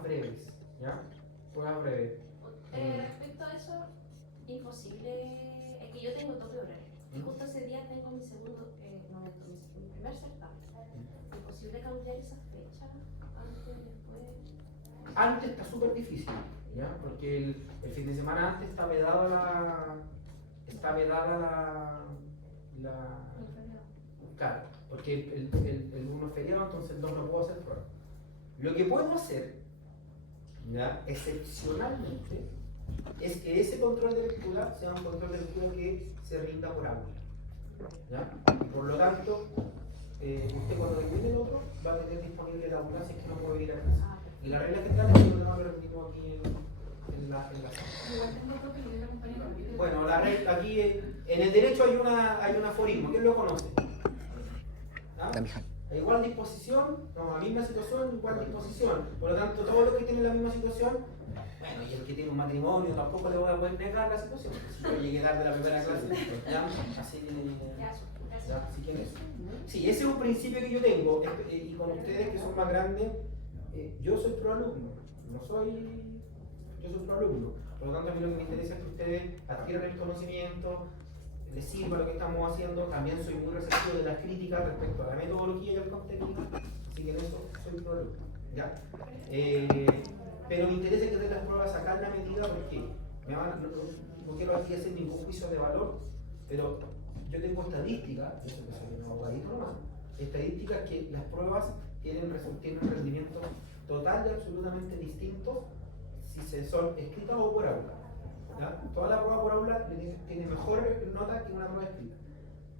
pruebas breves, ¿ya? Pruebas breves. Respecto a eso, imposible, es que yo tengo tope horario. Y justo ese día tengo mi segundo, mi primer certamen. Imposible cambiar esa fecha antes, después. Antes está súper difícil, ¿ya? Porque el fin de semana antes está vedada la claro, porque el 1 es feriado, entonces el 2 no puedo hacer prueba. Lo que puedo hacer, ¿ya? Excepcionalmente, es que ese control de lectura sea un control de lectura que se rinda por aula, ¿ya? Por lo tanto, usted cuando termine el otro va a tener disponible la aula si es que no puede ir a clase. Y la regla general es que no lo repetimos aquí en la sala. Bueno, la regla aquí en el derecho hay un aforismo, ¿quién lo conoce? ¿Ah? A igual disposición, no, a la misma situación, igual disposición. Por lo tanto, todos los que tienen la misma situación, bueno, y el que tiene un matrimonio tampoco le voy a poder negar la situación. Si yo llegué tarde a la primera clase, ¿ya? Así que eso. Sí, ese es un principio que yo tengo, y con ustedes que son más grandes, yo soy proalumno, yo soy proalumno. Por lo tanto, a mí lo que me interesa es que ustedes adquieran el conocimiento, les sirva lo que estamos haciendo. También soy muy receptivo de las críticas respecto a la metodología y al contenido, así que en eso soy proalumno, ¿ya? Pero me interesa que den las pruebas acá en la medida porque no quiero aquí hacer ningún juicio de valor, pero yo tengo estadísticas, yo sé que soy un abogadito nomás, estadísticas que las pruebas tienen rendimientos total y absolutamente distintos si se son escritas o por aula. ¿Ya? Toda la prueba por aula tiene mejor nota que una prueba escrita.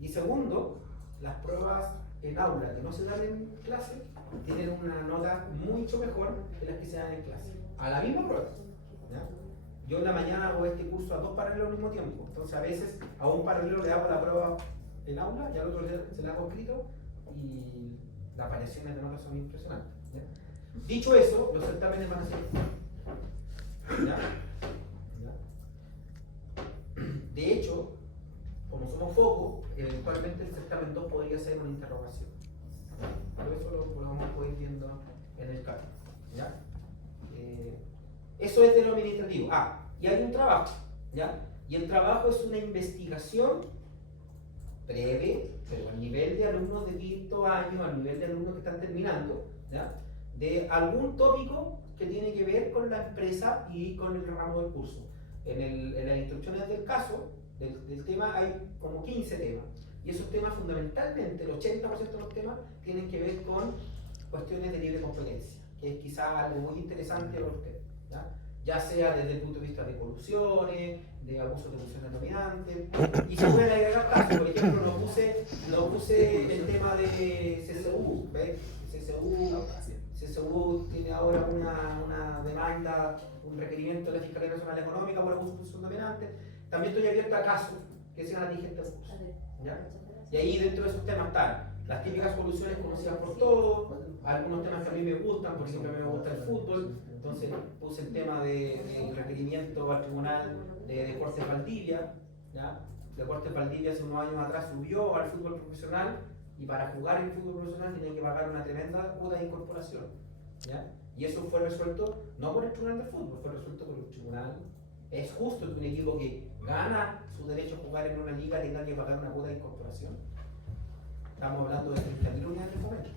Y segundo, las pruebas en aula que no se dan en clase tienen una nota mucho mejor que las que se dan en clase, a la misma prueba. ¿Ya? Yo en la mañana hago este curso a 2 paralelos al mismo tiempo, entonces a veces a un paralelo le hago la prueba en aula y al otro se la hago escrito y las variaciones de notas son impresionantes. ¿Ya? Dicho eso, los certámenes van a ser ¿ya? De hecho, como somos pocos, eventualmente el certamen 2 podría ser una interrogación. Por eso lo vamos a poder ir viendo en el caso. ¿Ya? Eso es de lo administrativo. Y hay un trabajo. ¿Ya? Y el trabajo es una investigación breve, pero a nivel de alumnos de quinto año, a nivel de alumnos que están terminando, ¿ya? De algún tópico que tiene que ver con la empresa y con el ramo del curso. En las instrucciones del caso, del tema, hay como 15 temas. Y esos temas fundamentalmente, el 80% de los temas, tienen que ver con cuestiones de libre competencia, que es quizás algo muy interesante para ustedes. Ya sea desde el punto de vista de colusiones, de abuso de funciones dominantes, y se pueden agregar casos. Por ejemplo, no puse el tema de CSU, ¿ves? CSU tiene ahora una demanda, un requerimiento de la Fiscalía Nacional Económica por abuso de función dominante. También estoy abierto a casos que sean atingentes. ¿Ya? Y ahí dentro de esos temas están las típicas soluciones conocidas por todos, algunos temas que a mí me gustan, por ejemplo a mí me gusta el fútbol, entonces puse el tema del requerimiento al Tribunal de Deportes Valdivia. ¿Ya? Deportes Valdivia hace unos años atrás subió al fútbol profesional y para jugar en fútbol profesional tenía que pagar una tremenda cuota de incorporación. ¿Ya? Y eso fue resuelto no por el Tribunal de Fútbol, fue resuelto por el Tribunal. Es justo que un equipo que gana su derecho a jugar en una liga tenga que pagar una cuota de incorporación. Estamos hablando de 30.000 unidades de fomento.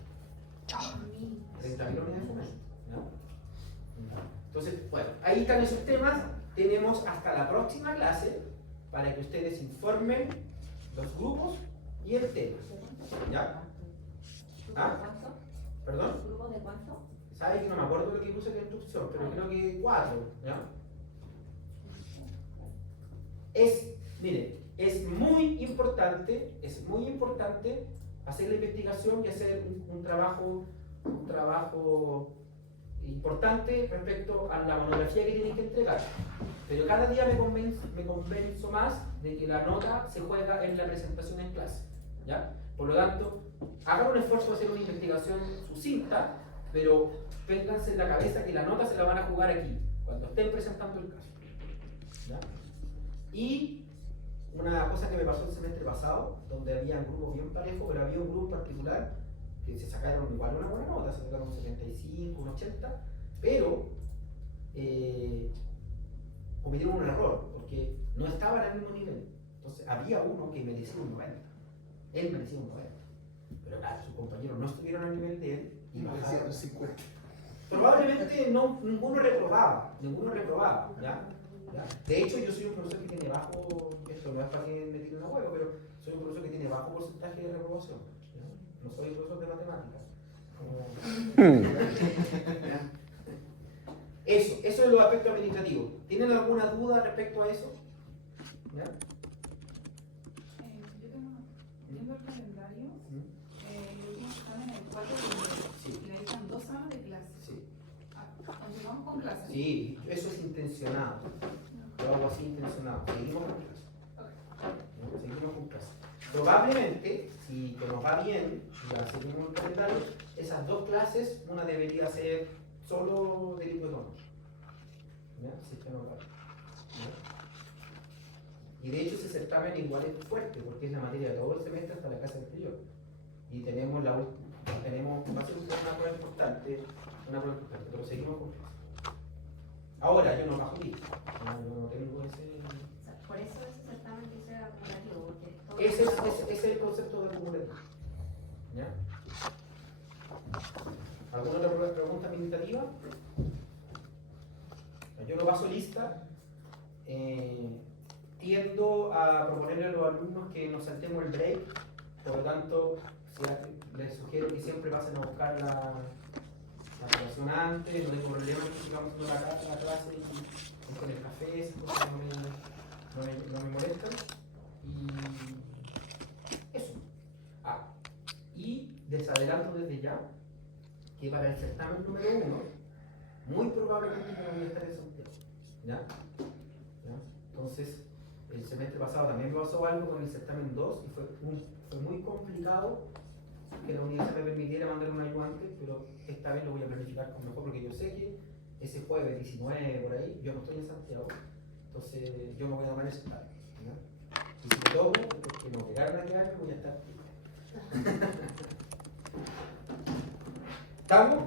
30.000 unidades de fomento. ¿Ya? Entonces, bueno, ahí están esos temas. Tenemos hasta la próxima clase para que ustedes informen los grupos y el tema. ¿Ya? ¿Cuánto? ¿Perdón? ¿Grupos de cuánto? ¿Sabes que no me acuerdo lo que puse en la instrucción? Pero creo que 4. ¿Ya? Mire, es muy importante hacer la investigación y hacer un trabajo importante respecto a la monografía que tienen que entregar. Pero cada día me convenzo más de que la nota se juega en la presentación en clase. ¿Ya? Por lo tanto, hagan un esfuerzo de hacer una investigación sucinta, pero pénganse en la cabeza que la nota se la van a jugar aquí, cuando estén presentando el caso. ¿Ya? Y una cosa que me pasó el semestre pasado, donde había grupos bien parejos, pero había un grupo particular que se sacaron igual una buena nota, se sacaron un 75, un 80, Pero cometieron un error, porque no estaban al mismo nivel. Entonces había uno que merecía un 90. Él merecía un 90. Pero claro, sus compañeros no estuvieron al nivel de él y bajaron. 50. Probablemente ninguno reprobaba, ¿ya? ¿Ya? De hecho, yo soy un profesor que tiene bajo, esto no es para que me tire una huevo, pero soy un profesor que tiene bajo porcentaje de reprobación. ¿Ya? No soy un profesor de matemáticas. ¿Ya? Eso es los aspectos administrativos. ¿Tienen alguna duda respecto a eso? ¿Ya? Yo tengo el calendario, el último examen el 4 de enero, Sí. y le dicen 2 semanas de clase. Sí. Continuamos con clases. Sí, eso es intencionado. Yo hago así intencionado. Seguimos con clase. ¿No? Seguimos con clase. Probablemente, si que nos va bien, ya seguimos el calendario, esas 2 clases, una debería ser solo delito económico. ¿Ya? Si es que no va bien. ¿Ya? Y de hecho ese certamen igual es fuerte, porque es la materia de todo el semestre hasta la clase anterior. Y tenemos va a ser una prueba importante, pero seguimos con clase. Ahora yo no bajo lista, yo no tengo ese... O sea, por eso ese certamen dice acumulativo, porque todo Ese es el concepto de acumulativo. ¿Ya? ¿Alguna otra pregunta administrativa? Yo no paso lista. Tiendo a proponerle a los alumnos que nos saltemos el break, por lo tanto les sugiero que siempre pasen a buscar la relación antes, no tengo problema en que sigamos haciendo la clase y con el café, esas cosas no me molestan. Y eso. Y desadelanto desde ya que para el certamen número 1, muy probablemente yo no voy a estar en Santiago. ¿Ya? Entonces, el semestre pasado también me pasó algo con el certamen 2 y fue muy complicado que la universidad me permitiera mandar un ayudante, pero esta vez lo voy a planificar con mejor porque yo sé que ese jueves 19 por ahí yo no estoy en Santiago, entonces yo me voy a tomar ese certamen. Y si me tomo, porque no llegaron a quedarme, voy a estar. ¿Estamos?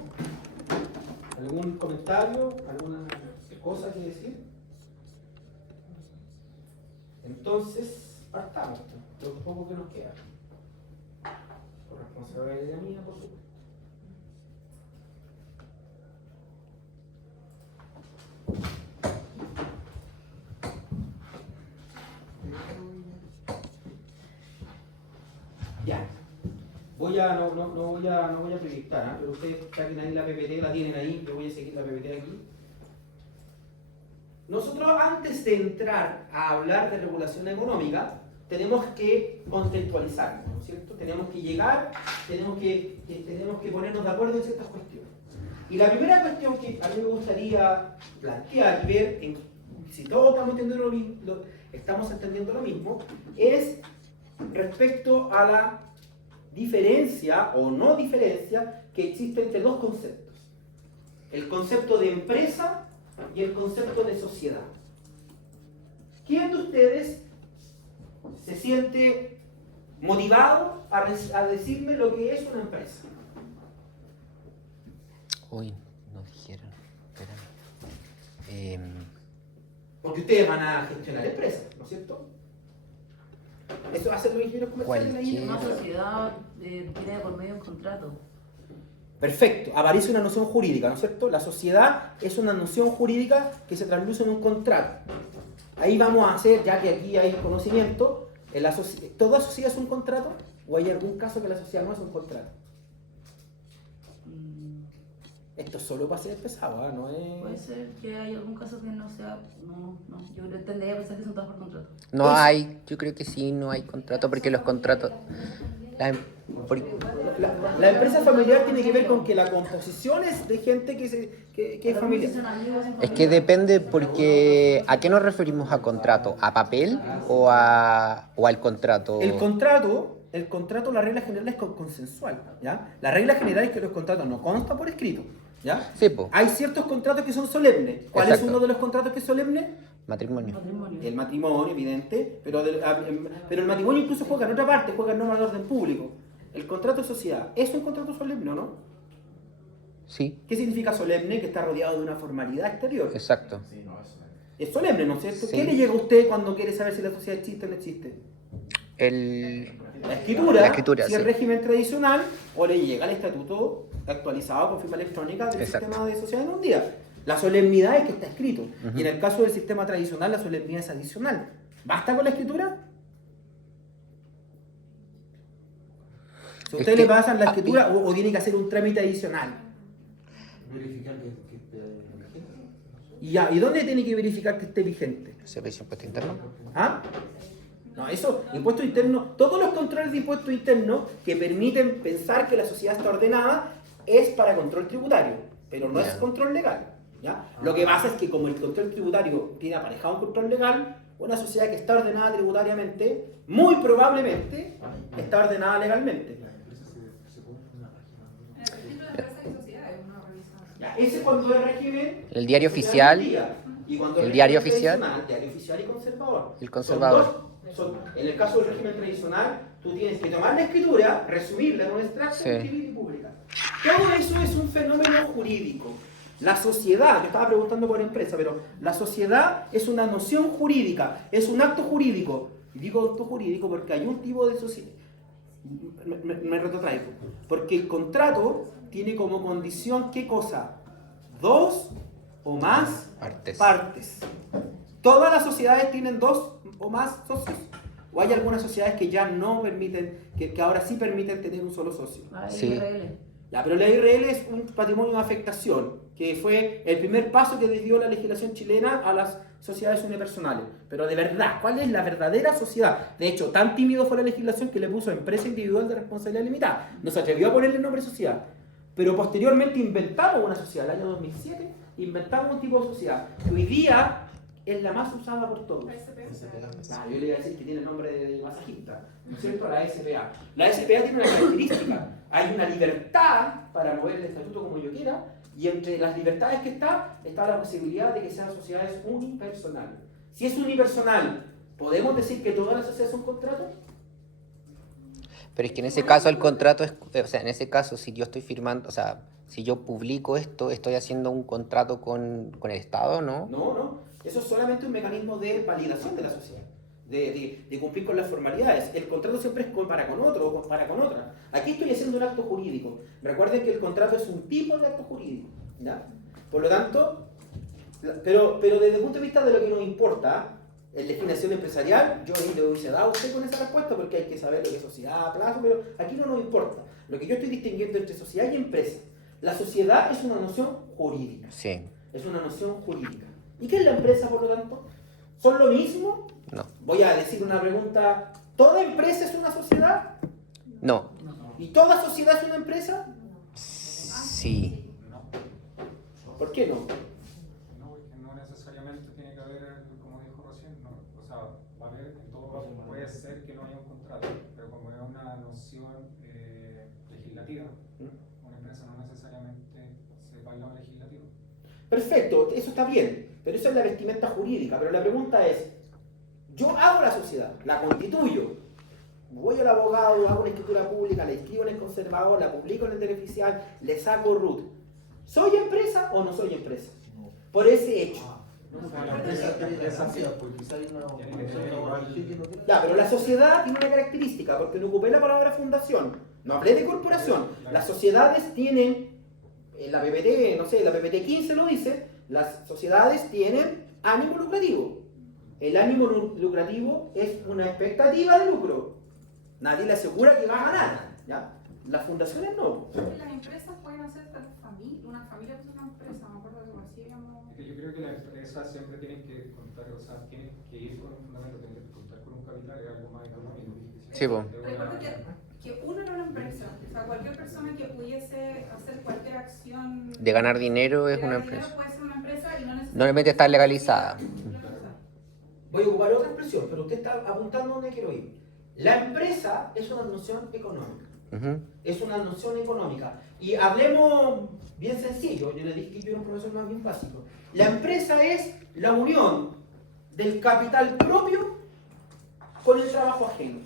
¿Algún comentario? ¿Alguna cosa que decir? Entonces, partamos, lo poco que nos queda. Por responsabilidad mía, por supuesto. Ya. No voy a proyectar, pero ustedes saquen ahí la PPT, la tienen ahí, yo voy a seguir la PPT aquí. Nosotros antes de entrar a hablar de regulación económica, tenemos que contextualizarnos, ¿no es cierto? Tenemos que llegar, tenemos que ponernos de acuerdo en ciertas cuestiones. Y la primera cuestión que a mí me gustaría plantear y ver si todos estamos entendiendo lo mismo, es respecto a la diferencia o no diferencia que existe entre 2 conceptos. El concepto de empresa y el concepto de sociedad. ¿Quién de ustedes se siente motivado a decirme lo que es una empresa? Uy, no dijeron. Espérame. Porque ustedes van a gestionar empresas, ¿no es cierto? Eso hacen los ingenieros comerciales ahí. Cualquier- Una sociedad tiene por medio un contrato. Perfecto, aparece una noción jurídica, ¿no es cierto? La sociedad es una noción jurídica que se trasluce en un contrato. Ahí vamos a hacer, ya que aquí hay conocimiento, ¿toda sociedad es un contrato? ¿O hay algún caso que la sociedad no es un contrato? Esto es solo para ser pesado, ¿eh? No es... Puede ser que hay algún caso que no sea. No. Yo tendría a pensar que son todas por contrato. No hay, yo creo que sí, no hay contrato, porque los contratos... La empresa familiar tiene que ver con que la composición es de gente que es Pero familiar. si son amigos, son Es que familiares. depende porque... ¿A qué nos referimos a contrato? ¿A papel o al contrato? El contrato, la regla general es consensual, ¿ya? La regla general es que los contratos no constan por escrito, ¿ya? Sí, po. Hay ciertos contratos que son solemnes. ¿Cuál es Exacto. uno de los contratos que es solemne? Matrimonio. Matrimonio. El matrimonio, evidente, pero el matrimonio incluso juega en otra parte, juega en norma de orden público. El contrato de sociedad, ¿es un contrato solemne o no? Sí, ¿Qué significa solemne? Que está rodeado de una formalidad exterior. exacto. Es solemne, ¿no es cierto? Sí. ¿Qué le llega a usted cuando quiere saber si la sociedad existe o no existe? La escritura, si sí. es régimen tradicional, o le llega el estatuto actualizado con firma electrónica del Exacto. sistema de sociedad en un día. La solemnidad es que está escrito. Ujú. Y en el caso del sistema tradicional, la solemnidad es adicional. ¿Basta con la escritura? Si a Es usted que- le pasan la escritura o tiene que hacer un trámite adicional. Verificar que Y ya, ¿y dónde tiene que verificar que esté vigente? Servicio de impuesto interno. ¿Ah? No, eso, impuestos internos, todos los controles de impuestos internos que permiten pensar que la sociedad está ordenada es para control tributario, pero no es Ya. control legal. ¿Ya? Lo que pasa es que como el control tributario tiene aparejado un control legal, una sociedad que está ordenada tributariamente, muy probablemente está ordenada legalmente. En el registro de empresas y sociedades uno revisa. Ya, ese cuando es régimen... El diario social oficial, del día. Y cuando el es diario régimen oficial. tradicional, diario oficial y conservador. El conservador. En el caso del régimen tradicional, tú tienes que tomar la escritura, resumirla en un extracto Sí. y escribir y publicar. Todo eso es un fenómeno jurídico. La sociedad, yo estaba preguntando por empresa, pero la sociedad es una noción jurídica, es un acto jurídico. Y digo acto jurídico porque hay un tipo de sociedad. Me retrotraigo. Porque el contrato tiene como condición, ¿qué cosa? Dos o más partes. Todas las sociedades tienen dos o más socios. O hay algunas sociedades que ya no permiten, que ahora sí permiten tener un solo socio. Sí. IRL. Ya, pero la IRL es un patrimonio de afectación, que fue el primer paso que dio la legislación chilena a las sociedades unipersonales. Pero de verdad, ¿cuál es la verdadera sociedad? De hecho, tan tímido fue la legislación que le puso empresa individual de responsabilidad limitada. No se atrevió a ponerle el nombre sociedad. Pero posteriormente inventamos una sociedad, el año 2007, inventamos un tipo de sociedad que hoy día es la más usada por todos. Claro, yo le iba a decir que tiene el nombre de masajista, ¿no es cierto? La SPA. La SPA tiene una característica. Hay una libertad para mover el estatuto como yo quiera, y entre las libertades que está la posibilidad de que sean sociedades unipersonales. Si es unipersonal, ¿podemos decir que todas las sociedades son contratos? Pero es que en ese caso el contrato es, o sea, en ese caso si yo estoy firmando, o sea, si yo publico esto, estoy haciendo un contrato con el Estado, ¿no? No. Eso es solamente un mecanismo de validación de la sociedad, de cumplir con las formalidades. El contrato siempre es para con otro o para con otra. Aquí estoy haciendo un acto jurídico. Recuerden que el contrato es un tipo de acto jurídico, ¿ya? Por lo tanto, pero desde el punto de vista de lo que nos importa, en legislación empresarial, yo ahí le hubiese dado a usted con esa respuesta porque hay que saber lo que es sociedad, plazo, pero aquí no nos importa. Lo que yo estoy distinguiendo entre sociedad y empresa. La sociedad es una noción jurídica. Sí. Es una noción jurídica. ¿Y qué es la empresa, por lo tanto? ¿Son lo mismo? No. Voy a decir una pregunta. ¿Toda empresa es una sociedad? No. ¿Y toda sociedad es una empresa? Sí. ¿Por qué no? No, porque no necesariamente tiene que haber, como dijo recién, no, o sea, va a haber, en todo caso puede ser que no haya un contrato, pero como es una noción legislativa, una empresa no necesariamente se baila legislativo. Perfecto, eso está bien, pero eso es la vestimenta jurídica. Pero la pregunta es, yo hago la sociedad, la constituyo, voy al abogado, hago una escritura pública, la inscribo en el conservador, la publico en el diario oficial, le saco RUT. ¿Soy empresa o no soy empresa? Por ese hecho. la empresa tiene la sociedad, porque quizá hay una ONG que no tiene. Ya, pero la sociedad tiene una característica, porque no ocupé la palabra fundación, no hablé de corporación. Las sociedades tienen, la PPT, no sé, la PPT 15 lo dice, las sociedades tienen ánimo lucrativo. El ánimo lucrativo es una expectativa de lucro. Nadie le asegura que va a ganar, ¿ya? Las fundaciones no. Las empresas pueden hacer una familia que es una empresa, me acuerdo que así digamos. Es que yo creo que las empresas siempre tienen que contar, o sea, tienen que ir con un fundamento, tienen que contar con un capital, es algo más económico. Sí, po. Recuerda que uno era una empresa, o sea, cualquier persona que pudiese hacer cualquier acción De ganar dinero es de una ganar dinero empresa. puede ser una empresa y no necesariamente Normalmente está legalizada. Voy a ocupar otra expresión, pero usted está apuntando donde quiero ir. La empresa es una noción económica. Ujú. Es una noción económica. Y hablemos bien sencillo, yo le dije que yo era un profesor más bien básico. La empresa es la unión del capital propio con el trabajo ajeno.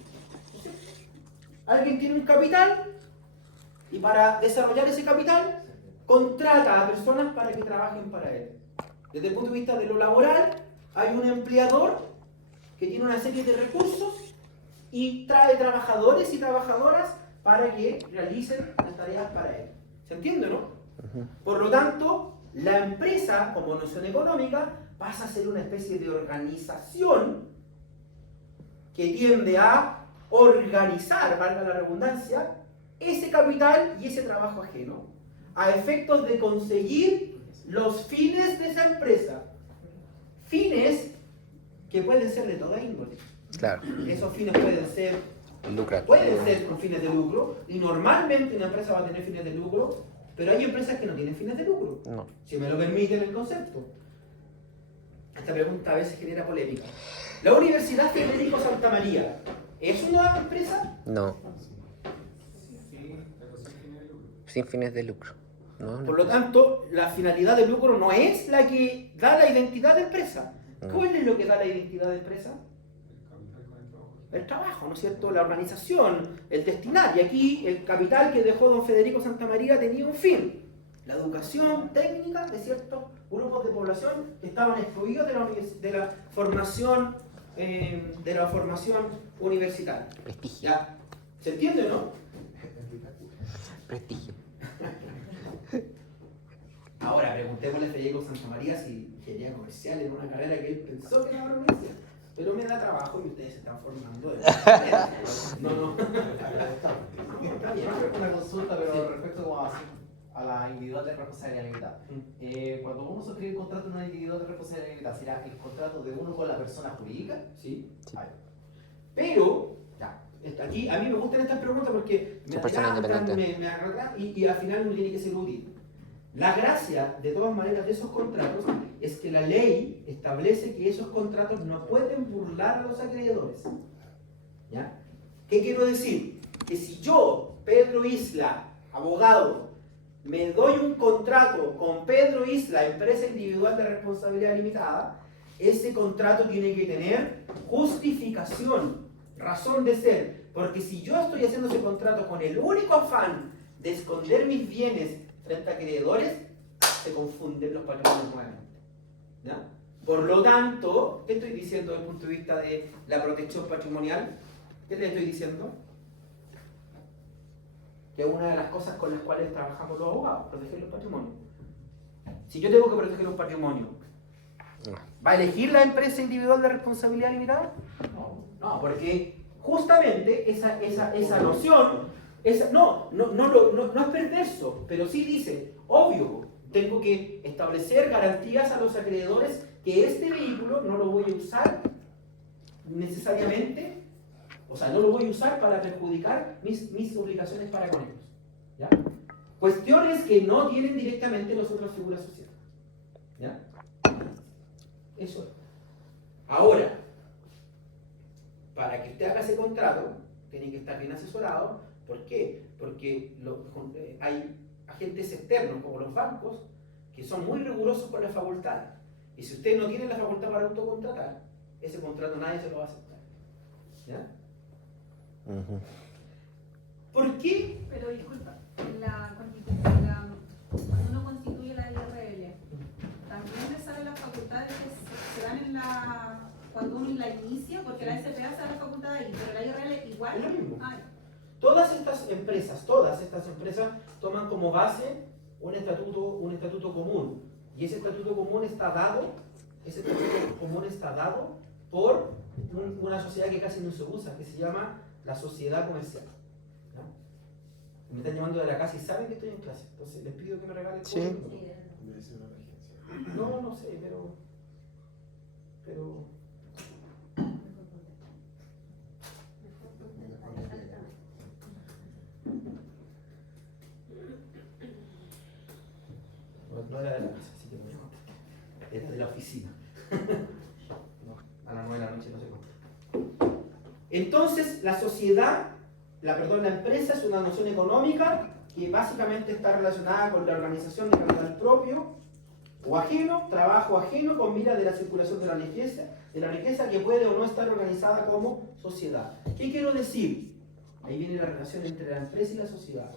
Alguien tiene un capital y para desarrollar ese capital contrata a personas para que trabajen para él. Desde el punto de vista de lo laboral, hay un empleador que tiene una serie de recursos y trae trabajadores y trabajadoras para que realicen las tareas para él. ¿Se entiende, no? Por lo tanto, la empresa, como noción económica, pasa a ser una especie de organización que tiende a organizar, valga la redundancia, ese capital y ese trabajo ajeno, a efectos de conseguir los fines de esa empresa. Fines que pueden ser de toda índole. Claro, Esos fines pueden ser con fines de lucro, y normalmente una empresa va a tener fines de lucro, pero hay empresas que no tienen fines de lucro, No. si me lo permiten el concepto. Esta pregunta a veces genera polémica. La Universidad Federico Santa María, ¿es una empresa? No, Sí, pero sin fines de lucro. sin fines de lucro. No, Por lo tanto, la finalidad del lucro no es la que da la identidad de empresa. ¿Cuál es lo que da la identidad de empresa? El capital con el trabajo. El trabajo, ¿no es cierto? La organización, el destinar. Y aquí el capital que dejó don Federico Santa María tenía un fin. La educación técnica de ciertos grupos de población que estaban excluidos de la formación universitaria. prestigio. ¿Ya? ¿Se entiende o no? Prestigio. Ahora, preguntémosle a Federico Santa María si ingeniería comercial en una carrera que él pensó que era una universidad. Pero me da trabajo y ustedes se están formando. No. Está bien. Una consulta, pero Sí. respecto como a la individual de responsabilidad limitada. Cuando uno suscribe un contrato en una individual de responsabilidad limitada, ¿será el contrato de uno con la persona jurídica? Sí. Ah, Pero, ya, aquí a mí me gustan estas preguntas porque me Son personas adelantan, independientes. me agarran y al final uno tiene que ser útil. La gracia, de todas maneras, de esos contratos es que la ley establece que esos contratos no pueden burlar a los acreedores. ¿Ya? ¿Qué quiero decir? Que si yo, Pedro Isla, abogado, me doy un contrato con Pedro Isla, empresa individual de responsabilidad limitada, ese contrato tiene que tener justificación, razón de ser. Porque si yo estoy haciendo ese contrato con el único afán de esconder mis bienes frente a acreedores, se confunden los patrimonios nuevamente. ¿Ya? Por lo tanto, ¿qué estoy diciendo desde el punto de vista de la protección patrimonial? ¿Qué le estoy diciendo? Que es una de las cosas con las cuales trabajamos los abogados, proteger los patrimonios. Si yo tengo que proteger un patrimonio, ¿va a elegir la empresa individual de responsabilidad limitada? No, porque justamente esa noción, no es perverso, pero sí dice, obvio, tengo que establecer garantías a los acreedores que este vehículo no lo voy a usar necesariamente, o sea, no lo voy a usar para perjudicar mis obligaciones para con ellos. ¿Ya? Cuestiones que no tienen directamente las otras figuras sociales. ¿Ya? Eso es. Ahora, para que usted haga ese contrato, tiene que estar bien asesorado. ¿Por qué? Porque hay agentes externos, como los bancos, que son muy rigurosos con las facultades. Y si usted no tiene la facultad para autocontratar, ese contrato nadie se lo va a aceptar. ¿Ya? ¿Por qué? Pero disculpa, cuando uno constituye la IRL, también le salen las facultades que se dan cuando uno la inicia, porque la SPA se da la facultad ahí, pero la IRL igual. Es lo mismo. Ah, Todas estas empresas toman como base un estatuto común. Y ese estatuto común está dado por una sociedad que casi no se usa, que se llama la sociedad comercial. ¿Ya? Me están llamando de la casa y saben que estoy en clase, entonces les pido que me regalen Sí. debe ser una emergencia. No sé, pero no era de la casa, así que no voy a contestar. Era de la oficina. No, a las 9 de la noche no se contesta. Entonces, la empresa es una noción económica que básicamente está relacionada con la organización de capital propio o ajeno, trabajo ajeno con mira de la circulación de la riqueza que puede o no estar organizada como sociedad. ¿Qué quiero decir? Ahí viene la relación entre la empresa y la sociedad.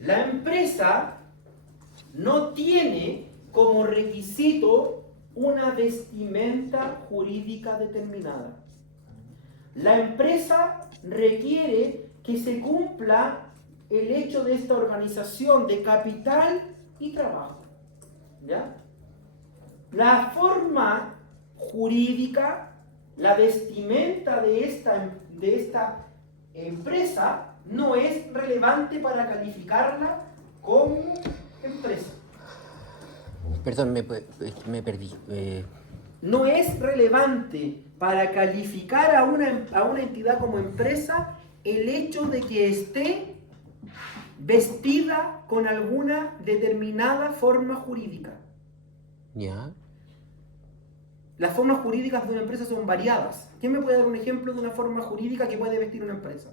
La empresa no tiene como requisito una vestimenta jurídica determinada. La empresa requiere que se cumpla el hecho de esta organización de capital y trabajo. ¿Ya? La forma jurídica, la vestimenta de esta empresa no es relevante para calificarla como empresa. Perdón, me perdí. No es relevante para calificar a una entidad como empresa el hecho de que esté vestida con alguna determinada forma jurídica. ¿Ya? Las formas jurídicas de una empresa son variadas. ¿Quién me puede dar un ejemplo de una forma jurídica que puede vestir una empresa?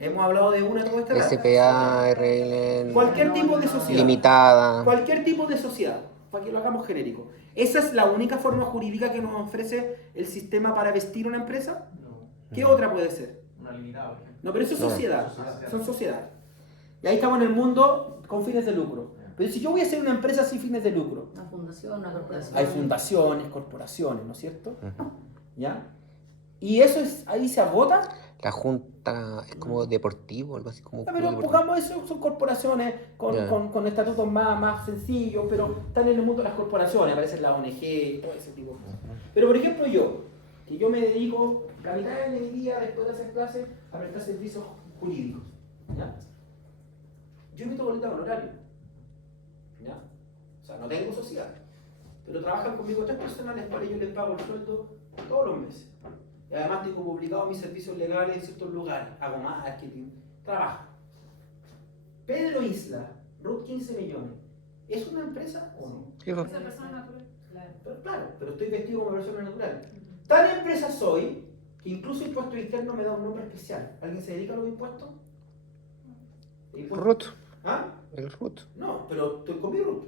Hemos hablado de una toda esta vez. SPA, RL, Cualquier tipo de sociedad. limitada. Cualquier tipo de sociedad, para que lo hagamos genérico. ¿Esa es la única forma jurídica que nos ofrece el sistema para vestir una empresa? No, ¿Qué otra puede ser? una limitada, por ejemplo. No, pero eso es No. sociedad. Son sociedades. Y ahí estamos en el mundo con fines de lucro. Pero si yo voy a hacer una empresa sin fines de lucro, Una fundación, una corporación. hay fundaciones, corporaciones, ¿no es cierto? Ujú. ¿Ya? Y eso es, ahí se agota. La junta es como deportivo, algo así como. Ya, pero pongamos eso, son corporaciones Ya. con estatutos más sencillos, pero están en el mundo de las corporaciones, aparecen las ONG, todo ese tipo de cosas. Pero por ejemplo yo me dedico la mitad de mi día después de hacer clases a prestar servicios jurídicos. ¿Ya? Yo emito boleta de honorario. ¿Ya? O sea, no tengo sociedad. Pero trabajan conmigo 3 personas a las cuales yo les pago el sueldo todos los meses. Y además tengo publicados mis servicios legales en ciertos lugares. Hago marketing, trabajo. Pedro Isla, Ruth 15 millones. ¿Es una empresa o no? Sí, pues. Esa persona natural. Claro. Pero claro, pero estoy vestido como persona natural. Tal empresa soy que incluso impuesto interno me da un nombre especial. ¿Alguien se dedica a los impuestos? ¿Impuestos? Ruth, ¿Ah? el Ruth. No, pero estoy con mi Ruth,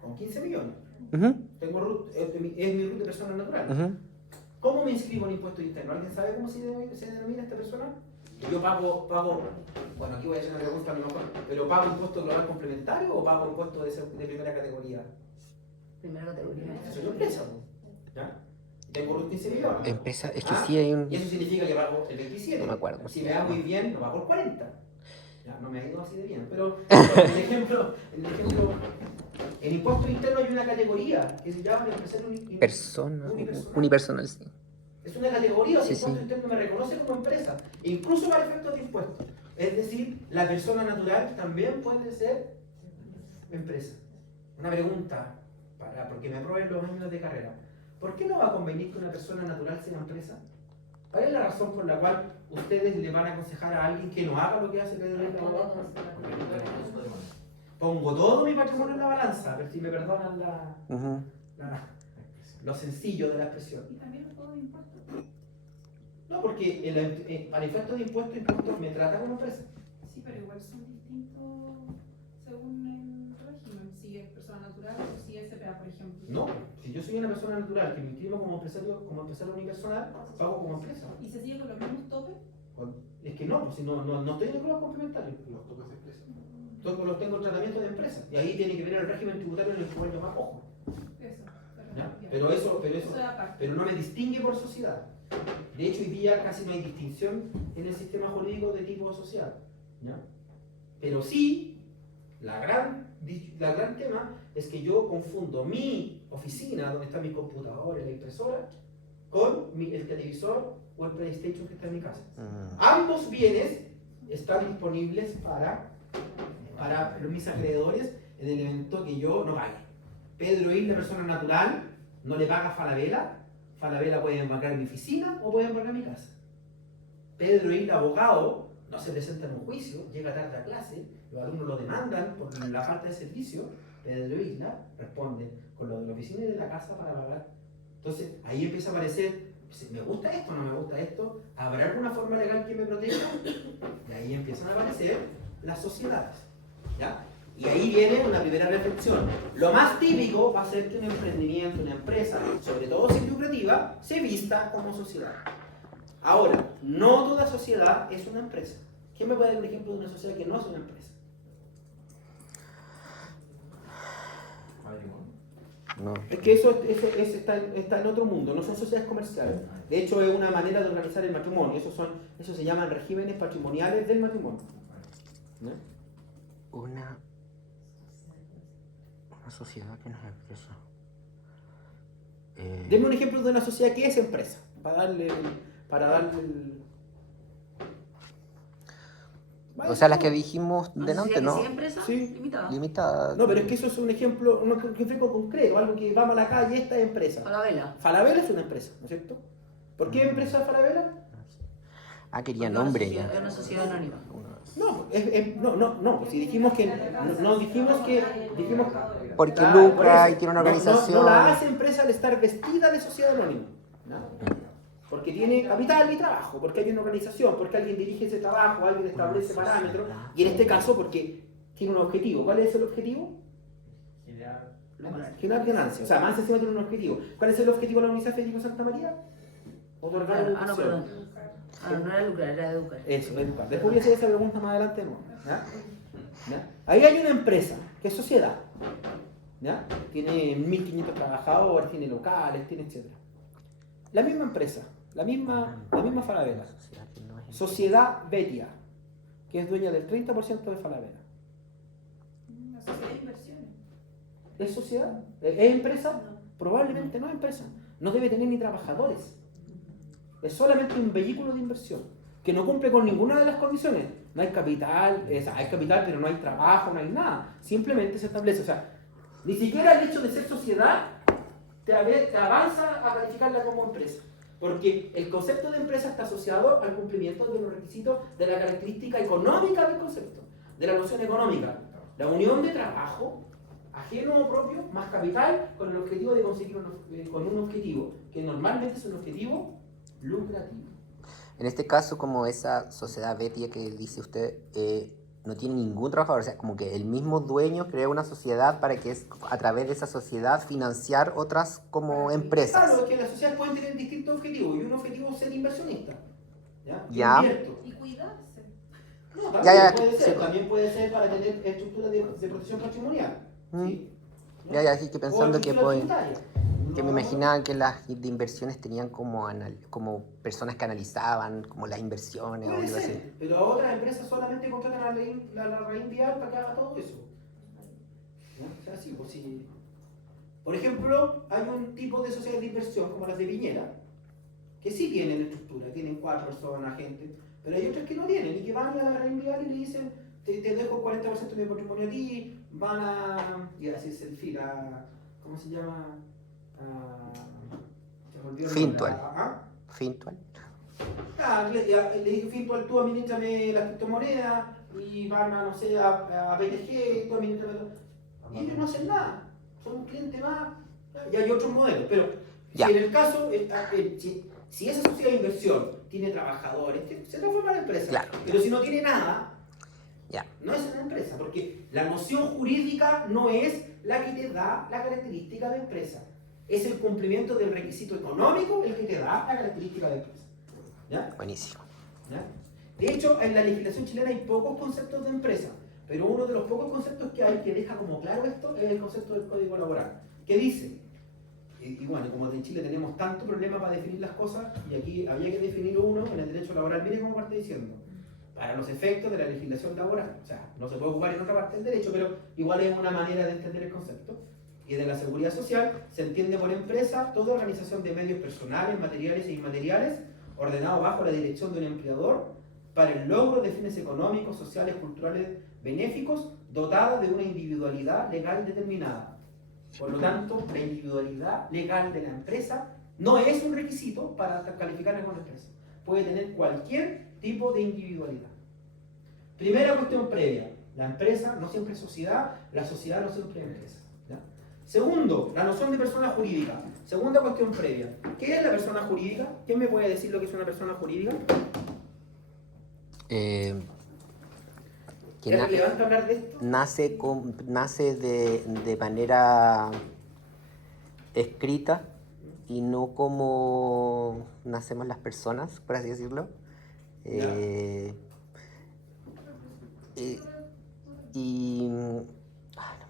con 15 millones. Ujú, Tengo Ruth, es mi Ruth de persona natural. ujú. ¿Cómo me inscribo en impuesto interno? ¿Alguien sabe cómo se denomina esta persona? Yo pago, bueno, aquí voy a hacer una pregunta a lo mejor, pero ¿pago impuesto global complementario o pago impuesto de primera categoría? Primera categoría. Soy empresa, ¿no? ¿Ya? Tengo Ruth 15 millones. Empresa, es que Ah, sí hay un. Y eso significa que pago el 27. No me acuerdo. Si me va muy bien, no pago el 40. Ya, no me ha ido así de bien, pero el ejemplo, en impuesto interno hay una categoría que se llama empresario Persona, unipersonal. unipersonal, sí. Es una categoría, o sea, Sí, impuesto sí. interno me reconoce como empresa, incluso para efectos de impuestos. Es decir, la persona natural también puede ser empresa. Una pregunta, porque me aprueben los años de carrera. ¿Por qué no va a convenir que una persona natural sea empresa? ¿Cuál es la razón por la cual ustedes le van a aconsejar a alguien que no haga lo que hace Pedro Isla Abogado? Pongo todo mi patrimonio en la balanza, a ver si me perdonan Ujú. lo sencillo de la expresión. Y también los pagos de impuestos. No, porque para efectos de impuestos me trata como empresa. Sí, pero igual son distintos según el régimen. Si es persona natural o si es SPA, por ejemplo. No, si yo soy una persona natural que me inscribo como empresario unipersonal, pago como empresa. ¿Y se sigue con los mismos topes? Es que no, pues si no estoy en pruebas complementarios, los topes de empresa. Los tengo en tratamiento de empresa. Y ahí tiene que ver el régimen tributario en el cual yo más ojo. Eso. ¿Ya? ya. Pero eso Eso es aparte. pero no me distingue por sociedad. De hecho, hoy día casi no hay distinción en el sistema jurídico de tipo social. ¿Ya? Pero sí, la gran tema es que yo confundo mi oficina, donde están mis computadores, la impresora, con el televisor o el PlayStation que está en mi casa. Ambos bienes están disponibles para mis acreedores en el evento que yo no pague. Pedro Isla, persona natural, no le paga a Falabella. Falabella puede embarcar mi oficina o puede embarcar mi casa. Pedro Isla, abogado, no se presenta en un juicio, llega tarde a clase, los alumnos lo demandan por la falta de servicio. Pedro Isla responde con lo de la oficina y de la casa para pagar. Entonces ahí empieza a aparecer, ¿me gusta esto? ¿No me gusta esto? ¿Habrá alguna forma legal que me proteja? Y ahí empiezan a aparecer las sociedades. ¿Ya? Y ahí viene una primera reflexión. Lo más típico va a ser que un emprendimiento, una empresa, sobre todo si es lucrativa, se vista como sociedad. Ahora, no toda sociedad es una empresa. ¿Quién me puede dar un ejemplo de una sociedad que no es una empresa? No. Es que eso está en otro mundo, no son sociedades comerciales. De hecho, es una manera de organizar el matrimonio. Eso se llaman regímenes patrimoniales del matrimonio. ¿No? Una sociedad que no es empresa. Deme un ejemplo de una sociedad que es empresa, para darle O sea, las que dijimos delante, ¿no? ¿Sí, empresa? Sí. Limitada. Limitada. No, pero es que eso es un ejemplo concreto, algo que vamos a la calle, esta es empresa. Falabella. Falabella es una empresa, ¿no es cierto? ¿Por qué empresa Falabella? Ah, quería Porque nombre es ya. una sociedad anónima. No, pues si dijimos que dijimos Porque Claro, lucra por y eso. tiene una No organización. la hace empresa al estar vestida de sociedad anónima. ¿No? Porque tiene capital y trabajo, porque hay una organización, porque alguien dirige ese trabajo, alguien establece parámetros, y en este caso porque tiene un objetivo. ¿Cuál es el objetivo? Generar ganancias. O sea, más encima tiene un objetivo. ¿Cuál es el objetivo de la Universidad Federico Santa María? Otorgar Ah, no, educación. perdón. No era lucrar, era educar. Eso, educar. Después voy a hacer esa pregunta más adelante, ¿no? ¿Ya? ¿Ya? Ahí hay una empresa, que es sociedad. ¿Ya? Tiene 1.500 trabajadores, tiene locales, tiene etc. La misma empresa, la misma Falabella. Sociedad Betia, que es dueña del 30% de Falabella. Una sociedad de inversiones. ¿Es sociedad? ¿Es empresa? Probablemente no es empresa. No debe tener ni trabajadores. Es solamente un vehículo de inversión que no cumple con ninguna de las condiciones. No hay capital, hay capital, pero no hay trabajo, no hay nada. Simplemente se establece. O sea, ni siquiera el hecho de ser sociedad te avanza a calificarla como empresa. Porque el concepto de empresa está asociado al cumplimiento de los requisitos de la característica económica del concepto, de la noción económica. La unión de trabajo ajeno o propio más capital con el objetivo de conseguir con un objetivo que normalmente es un objetivo lucrativo. En este caso, como esa sociedad Betia que dice usted, no tiene ningún trabajador, o sea, como que el mismo dueño crea una sociedad para que a través de esa sociedad financiar otras como empresas. Claro, es que las sociedades pueden tener distintos objetivos y un objetivo es ser inversionista. ¿Ya? Ya. Invierto. Y cuidarse. No, también, Ya, puede ser, sí. también puede ser para tener estructuras de protección patrimonial. ¿Sí? ¿No? Ya, estoy pensando O que estructuras pueden... tributarias. Que me No, imaginaba que las de inversiones tenían como personas que analizaban como las inversiones o Puede algo así. ser, pero otras empresas solamente contratan a la raíz vial para que haga todo eso. ¿No? O sea, sí, pues sí. Por ejemplo, hay un tipo de sociedades de inversión como las de Piñera, que sí tienen estructura, tienen 4 personas, gente, pero hay otras que no tienen y que van a la raíz vial y le dicen, te dejo 40% de mi patrimonio a ti, van a, y así es el FIL, ¿cómo se llama? Se me olvidó el nombre. Fintual. ¿Ah? Fintual. Le dije, Fintual, tú administrame las criptomonedas y van a, no sé, a BTG, tú administrame todo. Y ellos no hacen nada, son un cliente más. Y hay otros modelos, pero Ya. si en el caso, si esa sociedad de inversión tiene trabajadores, se transforma en empresa. Claro. Pero si no tiene nada, Ya. no es una empresa, porque la noción jurídica no es la que te da la característica de empresa. Es el cumplimiento del requisito económico el que te da la característica de empresa. ¿Ya? Buenísimo. ¿Ya? De hecho, en la legislación chilena hay pocos conceptos de empresa, pero uno de los pocos conceptos que hay que deja como claro esto es el concepto del Código Laboral, que dice, y bueno, como en Chile tenemos tanto problema para definir las cosas, y aquí había que definir uno en el derecho laboral, mire cómo parte diciendo, para los efectos de la legislación laboral, o sea, no se puede ocupar en otra parte del derecho, pero igual es una manera de entender el concepto. Y de la seguridad social se entiende por empresa toda organización de medios personales, materiales e inmateriales ordenado bajo la dirección de un empleador para el logro de fines económicos, sociales, culturales, benéficos, dotada de una individualidad legal determinada. Por lo tanto, la individualidad legal de la empresa no es un requisito para calificarla como empresa. Puede tener cualquier tipo de individualidad. Primera cuestión previa, la empresa no siempre es sociedad, la sociedad no siempre es empresa. ¿Ya? Segundo, la noción de persona jurídica. Segunda cuestión previa, ¿qué es la persona jurídica? ¿Quién me puede decir lo que es una persona jurídica? Que ¿Es relevante hablar de esto? nace de manera escrita y no como nacemos las personas, por así decirlo. No me